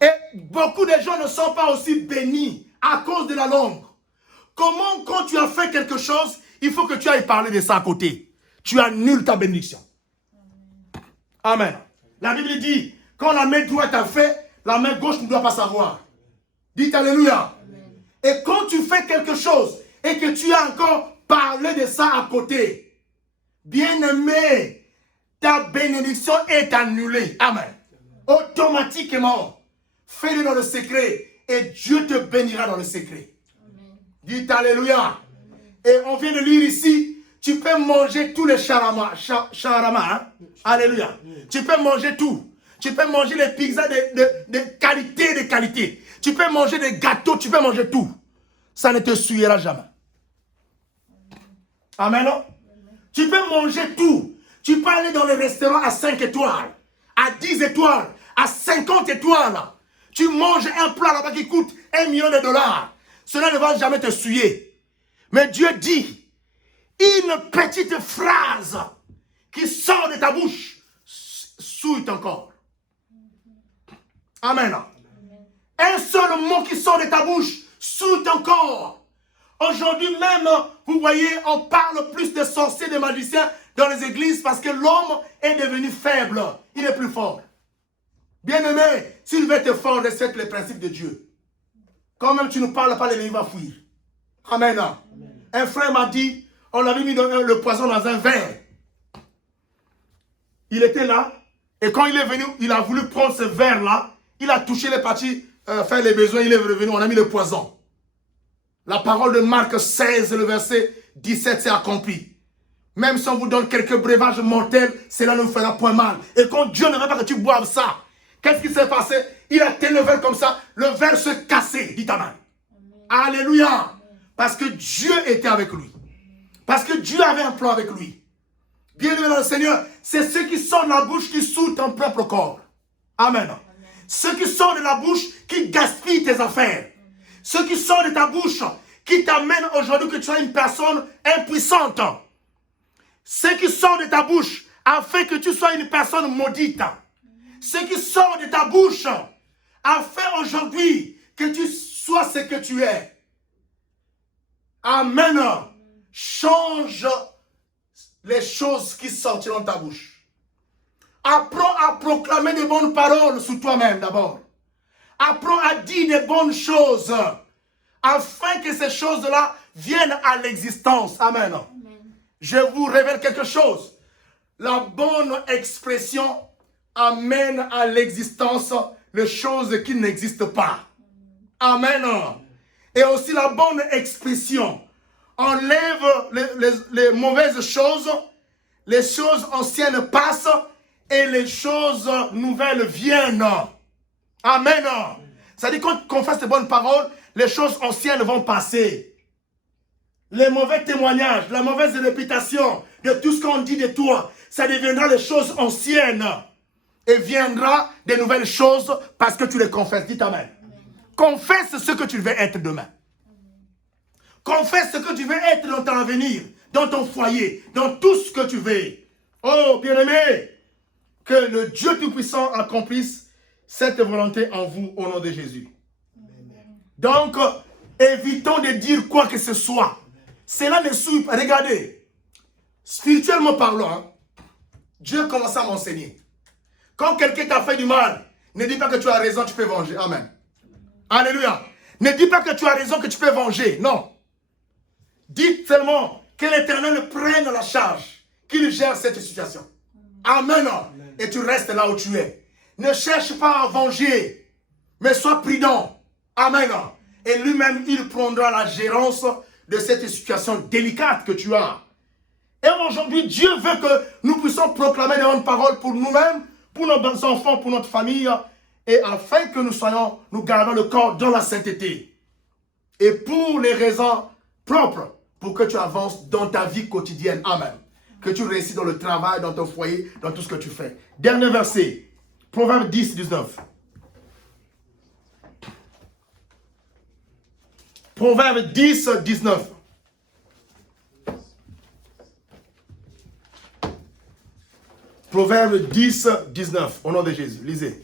Et beaucoup de gens ne sont pas aussi bénis à cause de la langue. Comment, quand tu as fait quelque chose, il faut que tu ailles parler de ça à côté. Tu annules ta bénédiction. Amen. La Bible dit, quand la main droite a fait, la main gauche ne doit pas savoir. Dites Alléluia. Amen. Et quand tu fais quelque chose et que tu as encore parlé de ça à côté, bien-aimé, ta bénédiction est annulée. Amen. Automatiquement, fais-le dans le secret et Dieu te bénira dans le secret. Amen. Dites Alléluia. Amen. Et on vient de lire ici, tu peux manger tous les charama, hein? Alléluia. Tu peux manger tout. Tu peux manger les pizzas de qualité, Tu peux manger des gâteaux, tu peux manger tout. Ça ne te souillera jamais. Amen. Non? Tu peux manger tout. Tu peux aller dans les restaurants à 5 étoiles, à 10 étoiles, à 50 étoiles. Tu manges un plat là-bas qui coûte $1 million. Cela ne va jamais te souiller. Mais Dieu dit, une petite phrase qui sort de ta bouche souille ton corps. Amen. Un seul mot qui sort de ta bouche souille ton corps. Aujourd'hui même, vous voyez, on parle plus de sorciers, de magiciens dans les églises parce que l'homme est devenu faible. Il est plus fort. Bien-aimé, s'il veut être fort, respecte les principes de Dieu. Quand même tu ne parles pas, il va fuir. Amen. Un frère m'a dit, on avait mis le poison dans un verre. Il était là, et quand il est venu, il a voulu prendre ce verre-là, il a touché les parties, faire les besoins, il est revenu, on a mis le poison. La parole de Marc 16, le verset 17 s'est accompli. Même si on vous donne quelques breuvages mortels, cela ne vous fera point mal. Et quand Dieu ne veut pas que tu boives ça, qu'est-ce qui s'est passé? Il a tenu le verre comme ça, le verre se cassait, dit Amen. Alléluia. Amen. Parce que Dieu était avec lui. Parce que Dieu avait un plan avec lui. Bien-aimé dans le Seigneur, c'est ce qui sort de la bouche qui souille ton propre corps. Amen. Ce qui sort de la bouche qui gaspille tes affaires. Ce qui sort de ta bouche qui t'amène aujourd'hui que tu sois une personne impuissante. Ce qui sort de ta bouche a fait que tu sois une personne maudite. Ce qui sort de ta bouche a fait aujourd'hui que tu sois ce que tu es. Amen. Change les choses qui sortiront de ta bouche. Apprends à proclamer de bonnes paroles sur toi-même d'abord. Apprends à dire des bonnes choses afin que ces choses-là viennent à l'existence. Amen. Je vous révèle quelque chose. La bonne expression amène à l'existence les choses qui n'existent pas. Amen. Et aussi la bonne expression enlève les mauvaises choses, les choses anciennes passent et les choses nouvelles viennent. Amen. C'est-à-dire quand on confesse de bonnes paroles, les choses anciennes vont passer. Les mauvais témoignages, la mauvaise réputation de tout ce qu'on dit de toi, ça deviendra les choses anciennes. Et viendra des nouvelles choses parce que tu les confesses. Dites Amen. Confesse ce que tu veux être demain. Confesse ce que tu veux être dans ton avenir, dans ton foyer, dans tout ce que tu veux. Oh, bien-aimé, que le Dieu Tout-Puissant accomplisse cette volonté en vous au nom de Jésus. Donc, évitons de dire quoi que ce soit. Cela ne suit pas. Regardez, spirituellement parlant, hein, Dieu commence à m'enseigner. Quand quelqu'un t'a fait du mal, ne dis pas que tu as raison, tu peux venger. Amen. Alléluia. Ne dis pas que tu as raison, que tu peux venger. Non. Dites seulement que l'Éternel prenne la charge, qu'il gère cette situation. Amen. Et tu restes là où tu es. Ne cherche pas à venger, mais sois prudent. Amen. Et lui-même, il prendra la gérance de cette situation délicate que tu as. Et aujourd'hui, Dieu veut que nous puissions proclamer les bonnes paroles pour nous-mêmes, pour nos enfants, pour notre famille, et afin que nous gardons le corps dans la sainteté. Et pour les raisons propres, pour que tu avances dans ta vie quotidienne. Amen. Que tu réussis dans le travail, dans ton foyer, dans tout ce que tu fais. Dernier verset, Proverbe 10, 19. Proverbe 10, 19. Proverbe 10, 19. Au nom de Jésus. Lisez.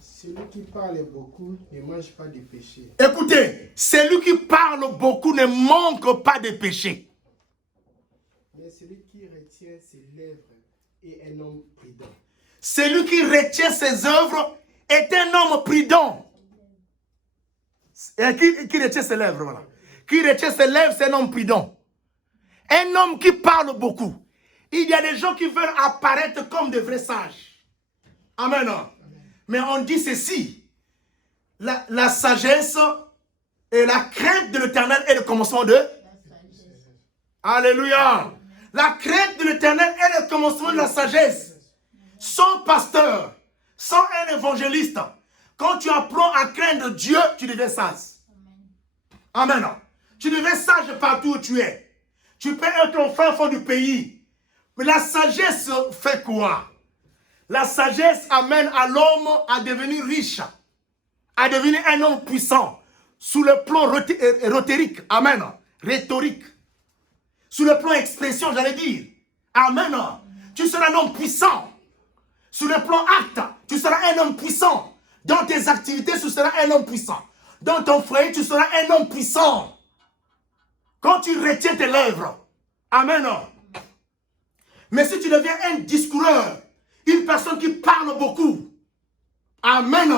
Celui qui parle beaucoup ne mange pas de péché. Écoutez, celui qui parle beaucoup ne manque pas de péché. Mais celui qui retient ses lèvres est un homme prudent. Celui qui retient ses œuvres est un homme prudent. Et qui retient ses lèvres, voilà. Qui retient ses lèvres, c'est un homme prudent. Un homme qui parle beaucoup. Il y a des gens qui veulent apparaître comme des vrais sages. Amen. Mais on dit ceci. La sagesse et la crainte de l'Éternel est le commencement de... Alléluia. La crainte de l'Éternel est le commencement de la sagesse. Sans pasteur, sans un évangéliste, quand tu apprends à craindre Dieu, tu deviens sage. Amen. Tu deviens sage partout où tu es. Tu peux être au fin fond du pays. Mais la sagesse fait quoi? La sagesse amène à l'homme à devenir riche, à devenir un homme puissant, sous le plan rhétorique, amen, rhétorique, sous le plan expression, j'allais dire, amen, tu seras un homme puissant, sous le plan acte, tu seras un homme puissant, dans tes activités, tu seras un homme puissant, dans ton foyer, tu seras un homme puissant, quand tu retiens tes lèvres, amen, mais si tu deviens un discoureur, une personne qui parle beaucoup. Amen.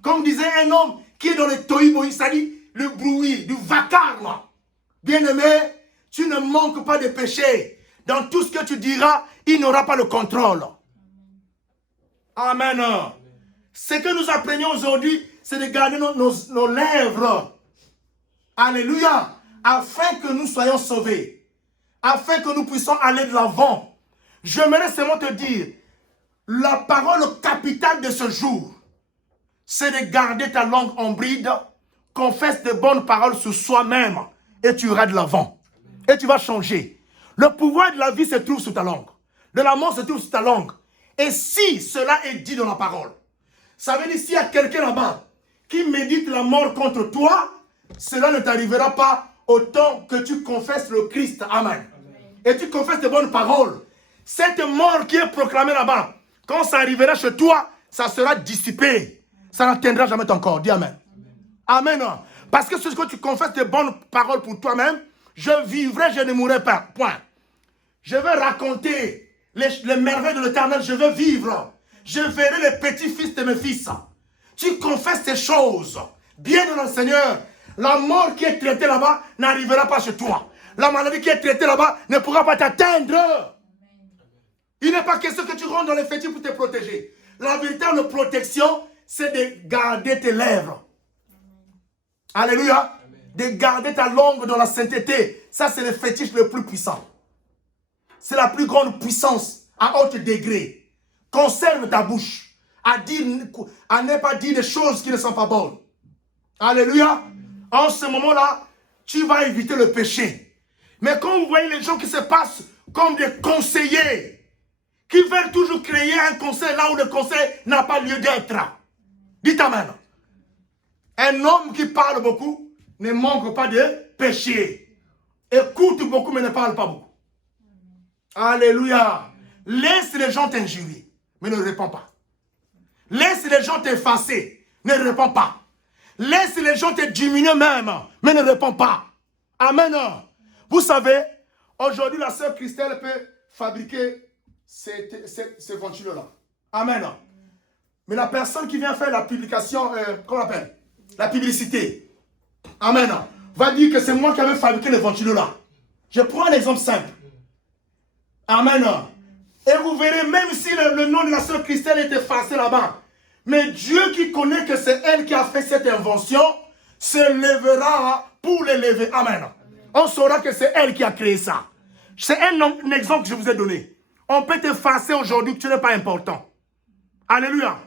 Comme disait un homme qui est dans le tohu-bohu, c'est-à-dire le bruit, du vacarme. Bien-aimé, tu ne manques pas de péché. Dans tout ce que tu diras, il n'aura pas le contrôle. Amen. Ce que nous apprenons aujourd'hui, c'est de garder nos lèvres. Alléluia. Afin que nous soyons sauvés. Afin que nous puissions aller de l'avant. J'aimerais seulement te dire, la parole capitale de ce jour, c'est de garder ta langue en bride, confesse de bonnes paroles sur soi-même et tu iras de l'avant. Et tu vas changer. Le pouvoir de la vie se trouve sous ta langue. De la mort se trouve sous ta langue. Et si cela est dit dans la parole, ça veut dire s'il y a quelqu'un là-bas qui médite la mort contre toi, cela ne t'arrivera pas autant que tu confesses le Christ. Amen. Et tu confesses de bonnes paroles. Cette mort qui est proclamée là-bas, quand ça arrivera chez toi, ça sera dissipé. Ça n'atteindra jamais ton corps. Dis Amen. Amen. Parce que ce que tu confesses de bonnes paroles pour toi-même, je vivrai, je ne mourrai pas. Point. Je vais raconter les merveilles de l'Éternel. Je veux vivre. Je verrai les petits-fils de mes fils. tu confesses ces choses, bien dans le Seigneur, la mort qui est traitée là-bas n'arrivera pas chez toi. La maladie qui est traitée là-bas ne pourra pas t'atteindre. Il n'est pas question que tu rentres dans les fétiches pour te protéger. La véritable protection, c'est de garder tes lèvres. Alléluia. De garder ta langue dans la sainteté. Ça, c'est le fétiche le plus puissant. C'est la plus grande puissance à haut degré. Conserve ta bouche. À ne pas dire des choses qui ne sont pas bonnes. Alléluia. En ce moment-là, tu vas éviter le péché. Mais quand vous voyez les gens qui se passent comme des conseillers, qui veulent toujours créer un conseil là où le conseil n'a pas lieu d'être. Dites amen. Un homme qui parle beaucoup ne manque pas de péché. Écoute beaucoup mais ne parle pas beaucoup. Alléluia. Laisse les gens t'injurier, mais ne réponds pas. Laisse les gens t'effacer, ne réponds pas. Laisse les gens te diminuer même, mais ne réponds pas. Amen. Vous savez, aujourd'hui la sœur Christelle peut fabriquer ces ventilos-là. Amen. Mais la personne qui vient faire la publication, qu'on appelle, la publicité, amen, va dire que c'est moi qui avais fabriqué les ventilos-là. Je prends un exemple simple. Amen. Et vous verrez, même si le nom de la sœur Christelle est effacé là-bas, mais Dieu qui connaît que c'est elle qui a fait cette invention, se lèvera pour l'élever. Amen. On saura que c'est elle qui a créé ça. C'est un exemple que je vous ai donné. On peut t'effacer aujourd'hui que tu n'es pas important. Alléluia.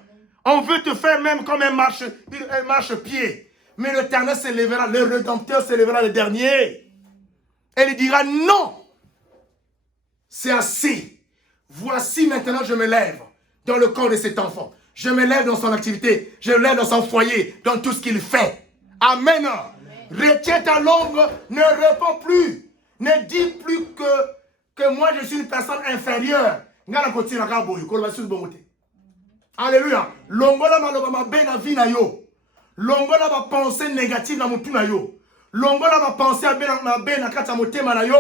On veut te faire même comme un marche-pied. Mais l'Éternel se lèvera, le Rédempteur se lèvera le dernier. Et il dira non. C'est assez. Voici maintenant je me lève dans le corps de cet enfant. Je me lève dans son activité. Je me lève dans son foyer, dans tout ce qu'il fait. Amen. Retiens ta langue, ne réponds plus. Ne dis plus que moi je suis une personne inférieure. Alléluia. Longola ma bena vie na yo. Longola ma pensée négative na mutu na yo. Longola ma pensée ma bena kata motema na yo.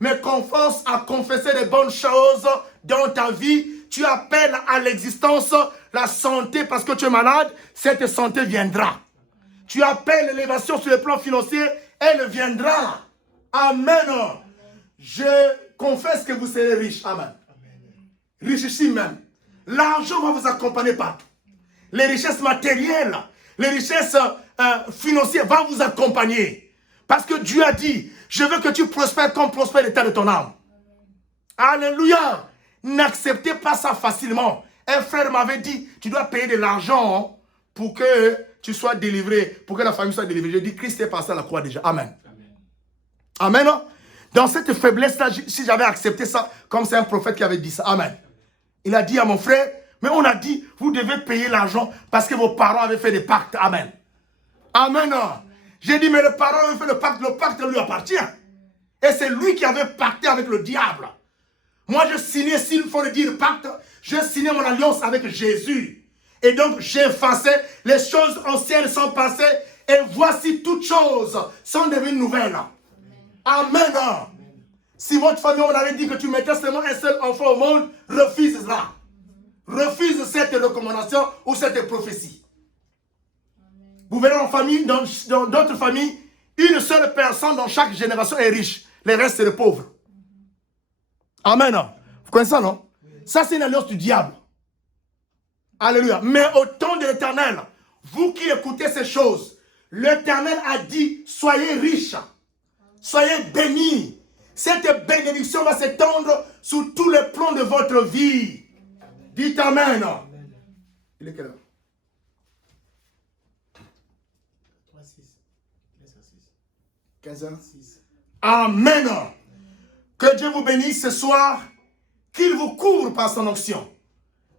Mais confiance à confesser les bonnes choses dans ta vie. Tu appelles à l'existence la santé parce que tu es malade. Cette santé viendra. Tu appelles l'élévation sur le plan financier. Elle viendra. Amen. Je confesse que vous serez riche. Amen. Riche ici même. L'argent va vous accompagner partout. Les richesses matérielles, les richesses financières vont vous accompagner. Parce que Dieu a dit, je veux que tu prospères comme prospère l'état de ton âme. Alléluia. N'acceptez pas ça facilement. Un frère m'avait dit, tu dois payer de l'argent pour que tu sois délivré, pour que la famille soit délivrée. Je dis, Christ est passé à la croix déjà. Amen. Amen. Dans cette faiblesse-là, si j'avais accepté ça, comme c'est un prophète qui avait dit ça. Amen. Il a dit à mon frère, mais on a dit, vous devez payer l'argent parce que vos parents avaient fait des pactes. Amen. Amen. J'ai dit, mais le parent avait fait le pacte lui appartient. Et c'est lui qui avait pacté avec le diable. Moi, je signais, s'il faut le dire, pacte, je signais mon alliance avec Jésus. Et donc, j'ai effacé, les choses anciennes sont passées, et voici toutes choses sont devenues nouvelles. Amen. Amen. Si votre famille, on avait dit que tu mettais seulement un seul enfant au monde, refuse cela. Refuse cette recommandation ou cette prophétie. Amen. Vous verrez en famille, dans d'autres familles, une seule personne dans chaque génération est riche. Les restes, c'est les pauvres. Amen. Vous connaissez ça, non? Ça, c'est une alliance du diable. Alléluia. Mais au temps de l'Éternel, vous qui écoutez ces choses, l'Éternel a dit, soyez riches, soyez bénis. Cette bénédiction va s'étendre sur tous les plans de votre vie. Dites Amen. Il est quelle heure? 15 heures. Amen. Que Dieu vous bénisse ce soir, qu'il vous couvre par son onction.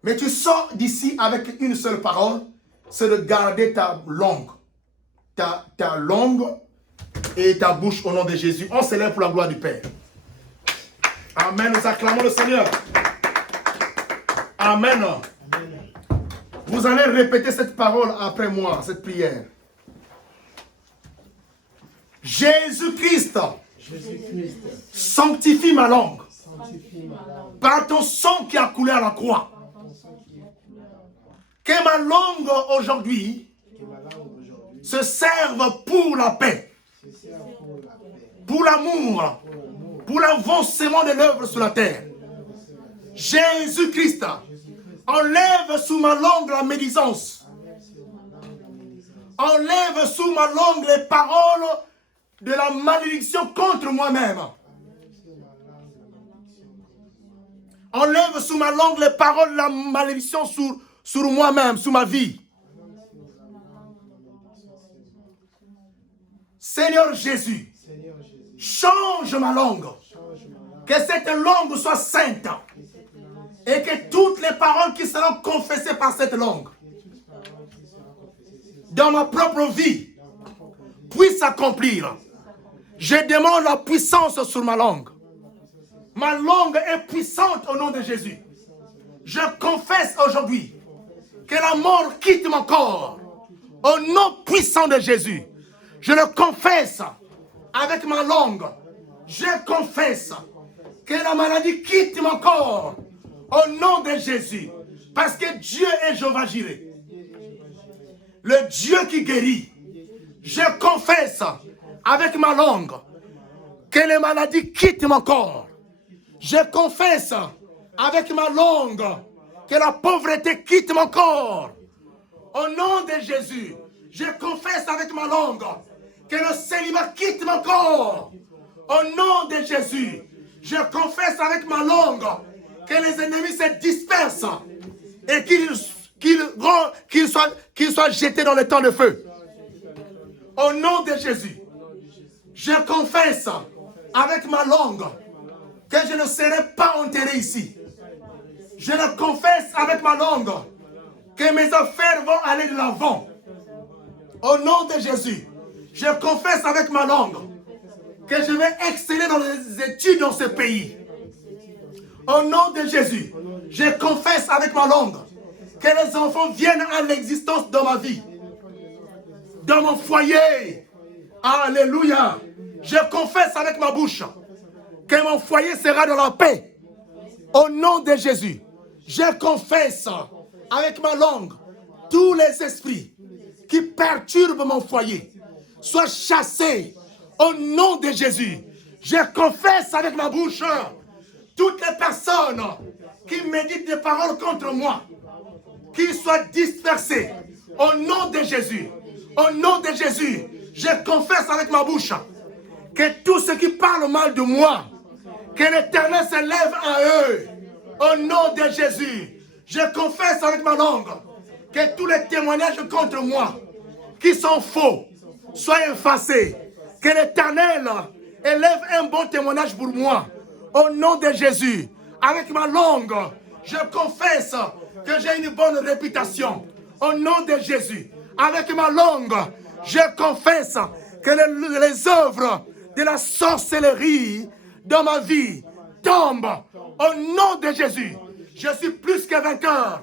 Mais tu sors d'ici avec une seule parole, c'est de garder ta langue. Ta langue et ta bouche au nom de Jésus. On s'élève pour la gloire du Père. Amen. Nous acclamons le Seigneur. Amen. Vous allez répéter cette parole après moi, cette prière. Jésus-Christ, sanctifie ma langue. Par ton sang qui a coulé à la croix. Que ma langue aujourd'hui que ma langue aujourd'hui se serve pour la paix, se sert pour la paix, pour l'amour, pour l'amour, pour l'avancement de l'œuvre sur la terre. Jésus-Christ, enlève sous ma langue la médisance. Enlève sous ma langue les paroles de la malédiction contre moi-même. Enlève sous ma langue les paroles de la malédiction sur moi-même, sur ma vie. Seigneur Jésus, Seigneur Jésus, change ma langue. change ma langue, Que cette langue soit sainte. Et que toutes les paroles qui seront confessées par cette langue, que toute parole qui sera confessée dans ma propre vie, dans ma propre vie, puisse s'accomplir. Je demande la puissance sur ma langue. Ma langue est puissante au nom de Jésus. Je confesse aujourd'hui que la mort quitte mon corps. Au nom puissant de Jésus. Je le confesse avec ma langue. Je confesse que la maladie quitte mon corps. Au nom de Jésus. Parce que Dieu est Jéhovah Jireh. Le Dieu qui guérit. Je confesse avec ma langue que les maladies quittent mon corps. Je confesse avec ma langue que la pauvreté quitte mon corps. Au nom de Jésus, je confesse avec ma langue que le célibat quitte mon corps. Au nom de Jésus, je confesse avec ma langue que les ennemis se dispersent et qu'ils soient jetés dans le temps de feu. Au nom de Jésus, je confesse avec ma langue que je ne serai pas enterré ici. Je le confesse avec ma langue que mes affaires vont aller de l'avant. Au nom de Jésus, je confesse avec ma langue que je vais exceller dans les études dans ce pays. Au nom de Jésus, je confesse avec ma langue que les enfants viennent à l'existence dans ma vie, dans mon foyer. Alléluia. Je confesse avec ma bouche que mon foyer sera dans la paix. Au nom de Jésus, je confesse avec ma langue tous les esprits qui perturbent mon foyer soient chassés. Au nom de Jésus, je confesse avec ma bouche toutes les personnes qui méditent des paroles contre moi, qu'ils soient dispersés. Au nom de Jésus, au nom de Jésus, je confesse avec ma bouche que tous ceux qui parlent mal de moi, que l'Éternel se lève à eux. Au nom de Jésus, je confesse avec ma langue que tous les témoignages contre moi, qui sont faux, soient effacés. Que l'Éternel élève un bon témoignage pour moi. Au nom de Jésus, avec ma langue, je confesse que j'ai une bonne réputation. Au nom de Jésus, avec ma langue, je confesse que les œuvres de la sorcellerie dans ma vie tombent. Au nom de Jésus, je suis plus que vainqueur.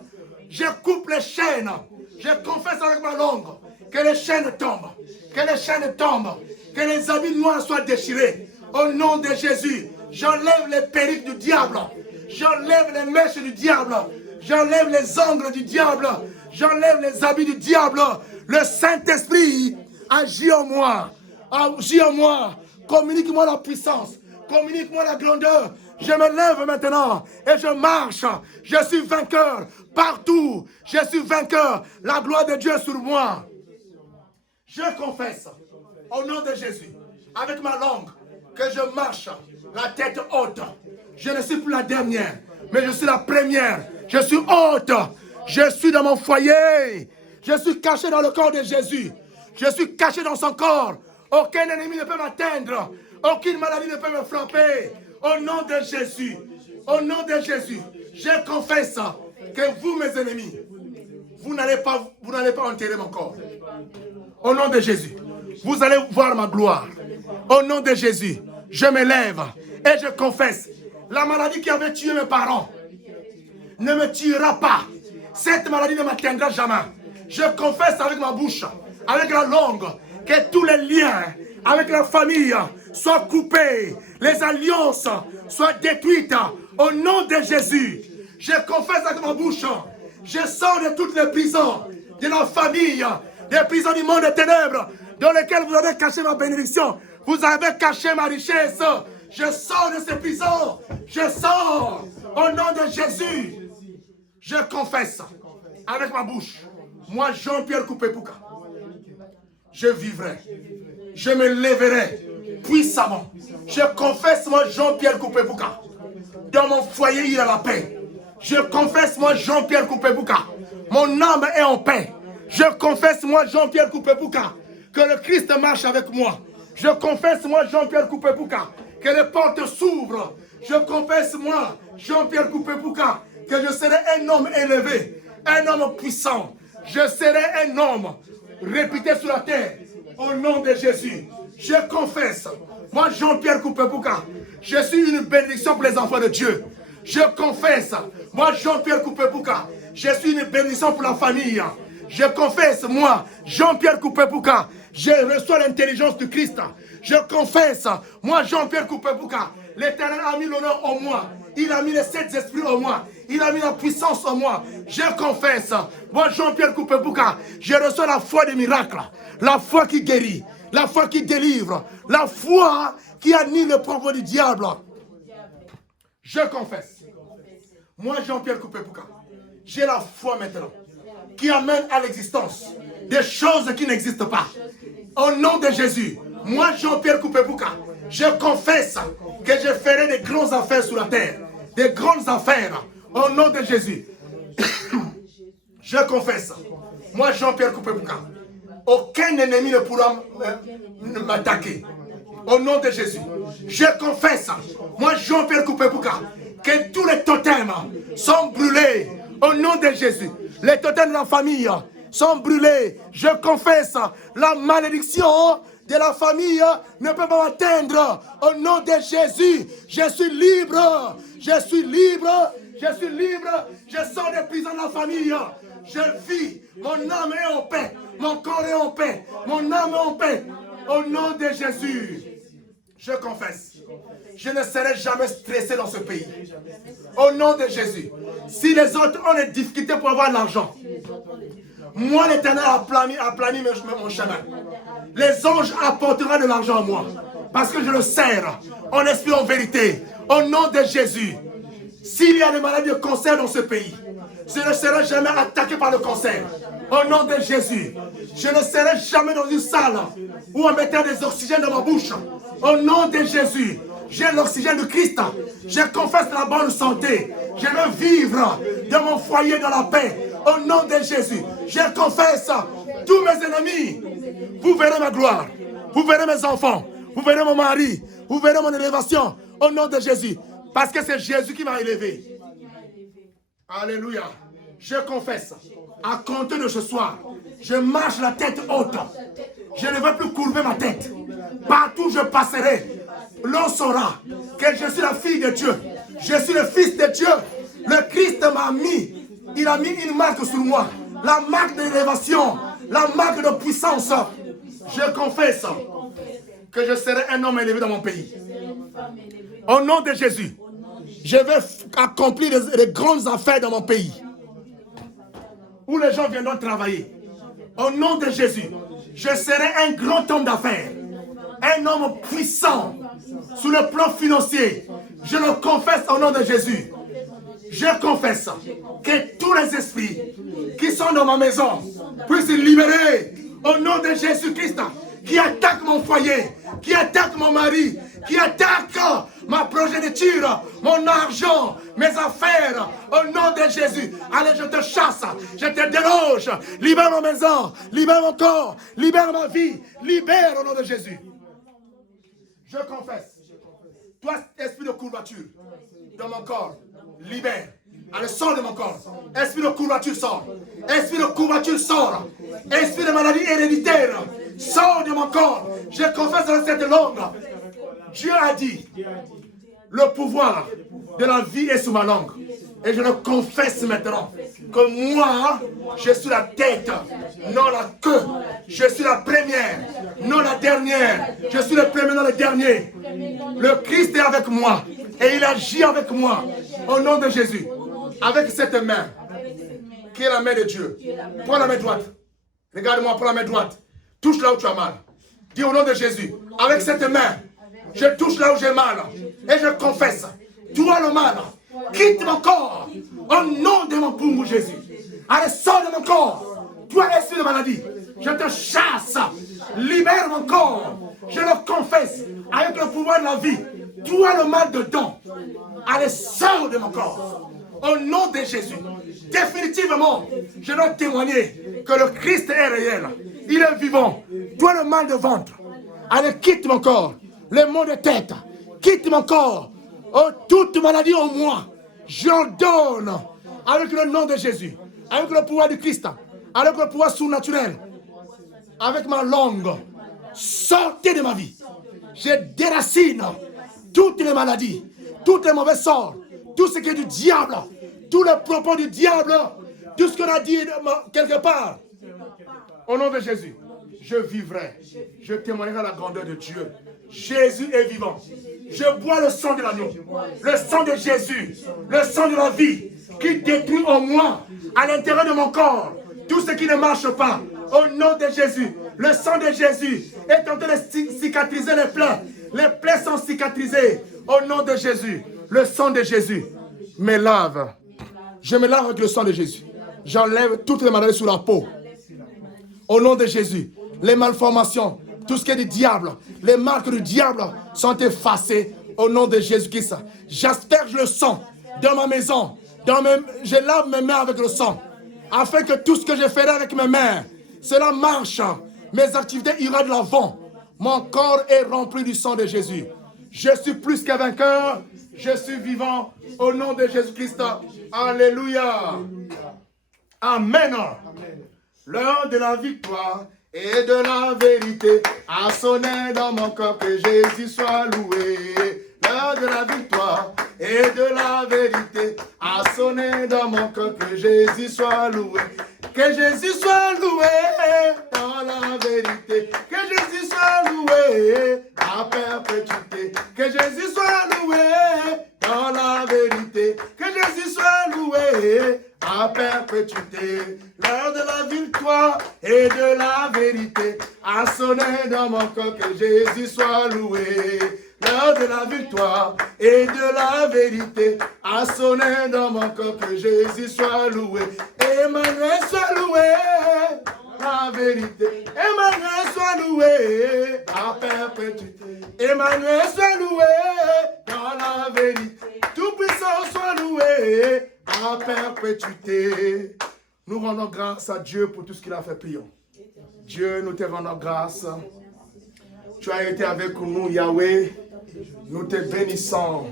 Je coupe les chaînes. Je confesse avec ma langue que les chaînes tombent. Que les chaînes tombent. Que les habits noirs soient déchirés. Au nom de Jésus, j'enlève les perruques du diable. J'enlève les mèches du diable. J'enlève les ongles du diable. J'enlève les habits du diable. Le Saint-Esprit agit en moi. Agis en moi. Communique-moi la puissance. Communique-moi la grandeur. Je me lève maintenant et je marche. Je suis vainqueur partout. Je suis vainqueur. La gloire de Dieu est sur moi. Je confesse au nom de Jésus, avec ma langue, que je marche la tête haute. Je ne suis plus la dernière, mais je suis la première. Je suis haute. Je suis dans mon foyer. Je suis caché dans le corps de Jésus. Je suis caché dans son corps. Aucun ennemi ne peut m'atteindre. Aucune maladie ne peut me frapper. Au nom de Jésus. Au nom de Jésus. Je confesse que vous, mes ennemis, vous n'allez pas enterrer mon corps. Au nom de Jésus. Vous allez voir ma gloire. Au nom de Jésus. Je me lève et je confesse. La maladie qui avait tué mes parents ne me tuera pas. Cette maladie ne m'atteindra jamais. Je confesse avec ma bouche, avec la langue, que tous les liens avec la famille soient coupés. Les alliances soient détruites. Au nom de Jésus. Je confesse avec ma bouche Je sors de toutes les prisons, de la famille, des prisons du monde des ténèbres, dans lesquelles vous avez caché ma bénédiction. Vous avez caché ma richesse. Je sors de ces prisons. Je sors au nom de Jésus. Je confesse avec ma bouche. Moi, Jean-Pierre Coupé-Pouka, je vivrai. Je me lèverai puissamment. Je confesse, moi, Jean-Pierre Coupé-Pouka. Dans mon foyer, il y a la paix. Je confesse, moi, Jean-Pierre Coupé-Pouka. Mon âme est en paix. Je confesse, moi, Jean-Pierre Coupé-Pouka, que le Christ marche avec moi. Je confesse, moi, Jean-Pierre Coupé-Pouka, que les portes s'ouvrent. Je confesse, moi, Jean-Pierre Coupé-Pouka, que je serai un homme élevé, un homme puissant. Je serai un homme réputé sur la terre. Au nom de Jésus, je confesse, moi, Jean-Pierre Coupé-Pouka, je suis une bénédiction pour les enfants de Dieu. Je confesse, moi, Jean-Pierre Coupé-Pouka, je suis une bénédiction pour la famille. Je confesse, moi, Jean-Pierre Coupé-Pouka, je reçois l'intelligence du Christ. Je confesse, moi, Jean-Pierre Coupé-Pouka, l'Éternel a mis l'honneur en moi. Il a mis les 7 esprits en moi. Il a mis la puissance en moi. Je confesse, moi, Jean-Pierre Coupé-Pouka, je reçois la foi des miracles, la foi qui guérit, la foi qui délivre, la foi qui annule le propos du diable. Je confesse, moi, Jean-Pierre Coupé-Pouka, j'ai la foi maintenant qui amène à l'existence des choses qui n'existent pas. Au nom de Jésus, moi, Jean-Pierre Coupé-Pouka, je confesse que je ferai des grandes affaires sur la terre. Des grandes affaires. Au nom de Jésus. Je confesse, moi, Jean-Pierre Coupé-Pouka, aucun ennemi ne pourra m'attaquer. Au nom de Jésus. Je confesse, moi, Jean-Pierre Coupé-Pouka, que tous les totems sont brûlés. Au nom de Jésus. Les totems de la famille sont brûlés. Je confesse, la malédiction de la famille ne peut pas m'atteindre. Au nom de Jésus, je suis libre. Je suis libre. Je suis libre. Je sors des prisons de la famille. Je vis. Mon âme est en paix. Mon corps est en paix. Mon âme est en paix. Au nom de Jésus, je confesse. Je ne serai jamais stressé dans ce pays. Au nom de Jésus. Si les autres ont des difficultés pour avoir l'argent, moi, l'Éternel a plani mon chemin. Les anges apporteront de l'argent à moi. Parce que je le sers en esprit, en vérité. Au nom de Jésus. S'il y a des maladies de cancer dans ce pays, je ne serai jamais attaqué par le cancer. Au nom de Jésus. Je ne serai jamais dans une salle où on mettait des oxygènes dans ma bouche. Au nom de Jésus. J'ai l'oxygène de Christ. Je confesse la bonne santé. Je veux vivre dans mon foyer dans la paix. Au nom de Jésus. Je confesse tous mes ennemis. Vous verrez ma gloire. Vous verrez mes enfants. Vous verrez mon mari. Vous verrez mon élévation. Au nom de Jésus. Parce que c'est Jésus qui m'a élevé. Alléluia. Je confesse. À compter de ce soir, je marche la tête haute. Je ne veux plus courber ma tête. Partout où je passerai, l'on saura que je suis la fille de Dieu. Je suis le fils de Dieu. Le Christ m'a mis. Il a mis une marque sur moi. La marque d'élévation. La marque de puissance. Je confesse que je serai un homme élevé dans mon pays. Au nom de Jésus, je vais accomplir des grandes affaires dans mon pays. Où les gens viendront travailler. Au nom de Jésus, je serai un grand homme d'affaires. Un homme puissant sur le plan financier. Je le confesse au nom de Jésus. Je confesse que tous les esprits qui sont dans ma maison puissent se libérer au nom de Jésus-Christ, qui attaque mon foyer, qui attaque mon mari, qui attaque ma progéniture, mon argent, mes affaires, au nom de Jésus. Allez, je te chasse, je te déloge, libère ma maison, libère mon corps, libère ma vie, libère au nom de Jésus. Je confesse, toi, esprit de courbature, dans mon corps, libère. Allez, sors de mon corps. Esprit de courbature, sort. Esprit de courbature, sort. Esprit de maladie héréditaire, sors de mon corps. Je confesse dans cette langue. Dieu a dit, le pouvoir de la vie est sous ma langue. Et je le confesse maintenant que moi, je suis la tête, non la queue. Je suis la première, non la dernière. Je suis le premier, non le dernier. Le Christ est avec moi et il agit avec moi au nom de Jésus. Avec cette main, Qui est la main de Dieu? Prends la main droite. Regarde-moi, prends la main droite. Touche là où tu as mal. Dis au nom de Jésus. Avec cette main, je touche là où j'ai mal. Et je confesse. Toi le mal, quitte mon corps. Au nom de mon pour Jésus. Allez, sors de mon corps. Toi l'esprit de maladie. Je te chasse. Libère mon corps. Je le confesse. Avec le pouvoir de la vie. Toi le mal dedans. Allez, sors de mon corps. Au nom de Jésus. Définitivement, je dois témoigner que le Christ est réel. Il est vivant. Toi le mal de ventre. Allez, quitte mon corps. Les maux de tête. Quitte mon corps. Oh, toute maladie en moi. J'ordonne. Avec le nom de Jésus. Avec le pouvoir du Christ. Avec le pouvoir surnaturel. Avec ma langue. Sortez de ma vie. Je déracine toutes les maladies. Toutes les mauvais sorts. Tout ce qui est du diable. Tous les propos du diable. Tout ce qu'on a dit quelque part. Au nom de Jésus, je vivrai. Je témoignerai la grandeur de Dieu. Jésus est vivant. Je bois le sang de l'agneau. Le sang de Jésus. Le sang de la vie. Qui détruit en moi, à l'intérieur de mon corps, tout ce qui ne marche pas. Au nom de Jésus. Le sang de Jésus est en train de cicatriser les plaies. Les plaies sont cicatrisées. Au nom de Jésus. Le sang de Jésus me lave. Je me lave avec le sang de Jésus. J'enlève toutes les maladies sur la peau. Au nom de Jésus. Les malformations, tout ce qui est du diable, les marques du diable sont effacées au nom de Jésus-Christ. J'asperge le sang dans ma maison. Je lave mes mains avec le sang. Afin que tout ce que je ferai avec mes mains, cela marche. Mes activités iront de l'avant. Mon corps est rempli du sang de Jésus. Je suis plus qu'un vainqueur. Je suis vivant au nom de Jésus-Christ. Alléluia. Amen. L'heure de la victoire et de la vérité a sonné dans mon corps, que Jésus soit loué. L'heure de la victoire et de la vérité a sonné dans mon corps, que Jésus soit loué. Que Jésus soit loué dans la vérité. Que Jésus soit loué à perpétuité. Que Jésus soit loué dans la vérité. Que Jésus soit loué à perpétuité. L'heure de la victoire et de la vérité a sonné dans mon corps, que Jésus soit loué. L'heure de la victoire et de la vérité a sonné dans mon corps, que Jésus soit loué. Emmanuel soit loué, la vérité. Emmanuel soit loué à perpétuité. Emmanuel soit loué dans la vérité. Tout puissant soit loué à perpétuité. Nous rendons grâce à Dieu pour tout ce qu'il a fait. Prions. Dieu, nous te rendons grâce. Tu as été avec nous, Yahweh. Nous te bénissons.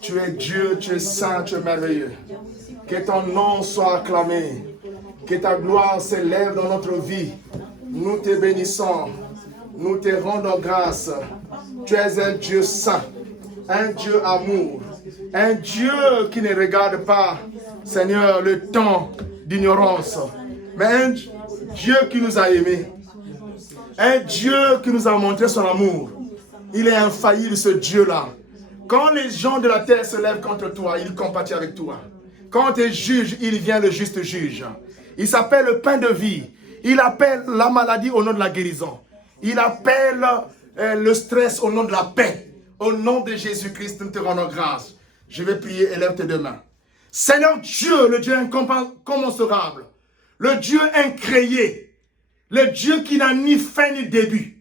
Tu es Dieu, tu es saint, tu es merveilleux. Que ton nom soit acclamé. Que ta gloire s'élève dans notre vie. Nous te bénissons. Nous te rendons grâce. Tu es un Dieu saint, un Dieu amour, un Dieu qui ne regarde pas, Seigneur, le temps d'ignorance, mais un Dieu qui nous a aimés, un Dieu qui nous a montré son amour. Il est infaillible, ce Dieu-là. Quand les gens de la terre se lèvent contre toi, il compatit avec toi. Quand tu es juge, il vient le juste juge. Il s'appelle le pain de vie. Il appelle la maladie au nom de la guérison. Il appelle le stress au nom de la paix. Au nom de Jésus-Christ, nous te rendons grâce. Je vais prier, élève tes deux mains. Seigneur Dieu, le Dieu incommensurable, le Dieu incréé, le Dieu qui n'a ni fin ni début.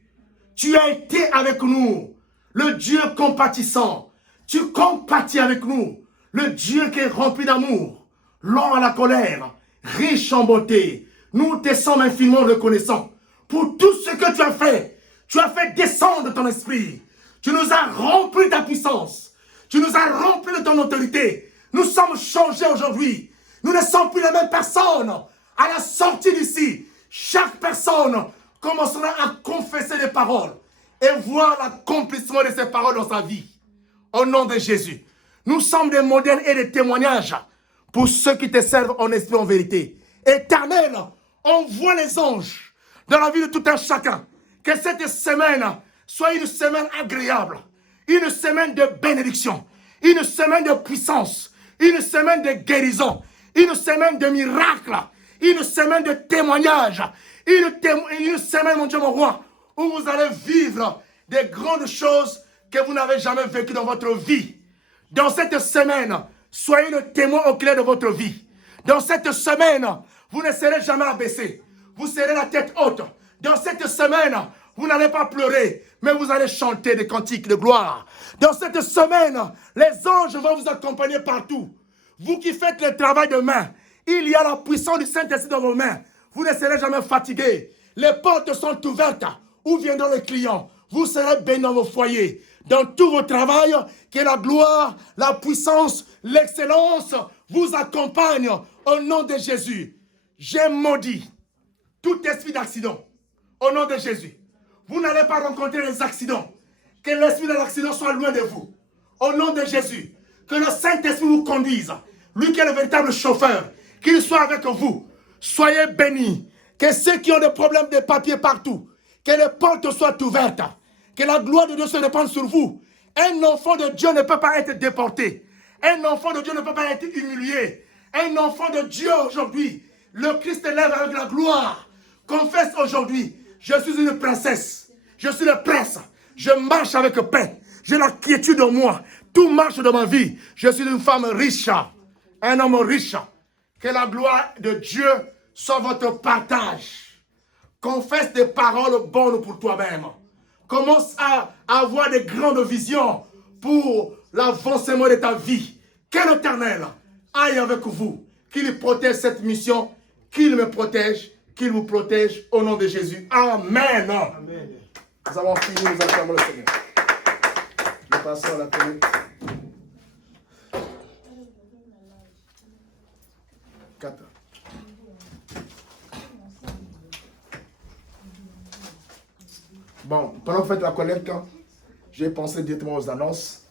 Tu as été avec nous, le Dieu compatissant. Tu compatis avec nous, le Dieu qui est rempli d'amour, lent à la colère, riche en beauté. Nous te sommes infiniment reconnaissants pour tout ce que tu as fait. Tu as fait descendre ton esprit. Tu nous as remplis de ta puissance. Tu nous as remplis de ton autorité. Nous sommes changés aujourd'hui. Nous ne sommes plus les mêmes personnes. À la sortie d'ici, chaque personne commencera à confesser les paroles et voir l'accomplissement de ces paroles dans sa vie. Au nom de Jésus, nous sommes des modèles et des témoignages pour ceux qui te servent en esprit en vérité. Éternel, envoie les anges dans la vie de tout un chacun. Que cette semaine soit une semaine agréable, une semaine de bénédiction, une semaine de puissance, une semaine de guérison. Une semaine de miracles. Une semaine de témoignages. Une semaine, mon Dieu, mon roi, où vous allez vivre des grandes choses que vous n'avez jamais vécues dans votre vie. Dans cette semaine, soyez le témoin oculaire de votre vie. Dans cette semaine, vous ne serez jamais abaissé. Vous serez la tête haute. Dans cette semaine, vous n'allez pas pleurer, mais vous allez chanter des cantiques de gloire. Dans cette semaine, les anges vont vous accompagner partout. Vous qui faites le travail de main, il y a la puissance du Saint-Esprit dans vos mains. Vous ne serez jamais fatigué. Les portes sont ouvertes. Où viendront les clients? Vous serez bénis dans vos foyers. Dans tout vos travail, que la gloire, la puissance, l'excellence vous accompagnent au nom de Jésus. J'ai maudit tout esprit d'accident au nom de Jésus. Vous n'allez pas rencontrer les accidents. Que l'esprit de l'accident soit loin de vous. Au nom de Jésus. Que le Saint-Esprit vous conduise. Lui qui est le véritable chauffeur. Qu'il soit avec vous. Soyez bénis. Que ceux qui ont des problèmes de papier partout, que les portes soient ouvertes. Que la gloire de Dieu se répande sur vous. Un enfant de Dieu ne peut pas être déporté. Un enfant de Dieu ne peut pas être humilié. Un enfant de Dieu aujourd'hui, le Christ lève avec la gloire. Confesse aujourd'hui, je suis une princesse. Je suis le prince. Je marche avec paix. J'ai la quiétude en moi. Tout marche dans ma vie. Je suis une femme riche. Un homme riche. Que la gloire de Dieu soit votre partage. Confesse des paroles bonnes pour toi-même. Commence à avoir des grandes visions pour l'avancement de ta vie. Que l'Éternel aille avec vous. Qu'il protège cette mission. Qu'il me protège. Qu'il vous protège au nom de Jésus. Amen. Amen. Nous avons fini, nous acclamons le Seigneur. Nous passons à la connecte. 4. Bon, pendant que vous faites la collecte, j'ai pensé directement aux annonces.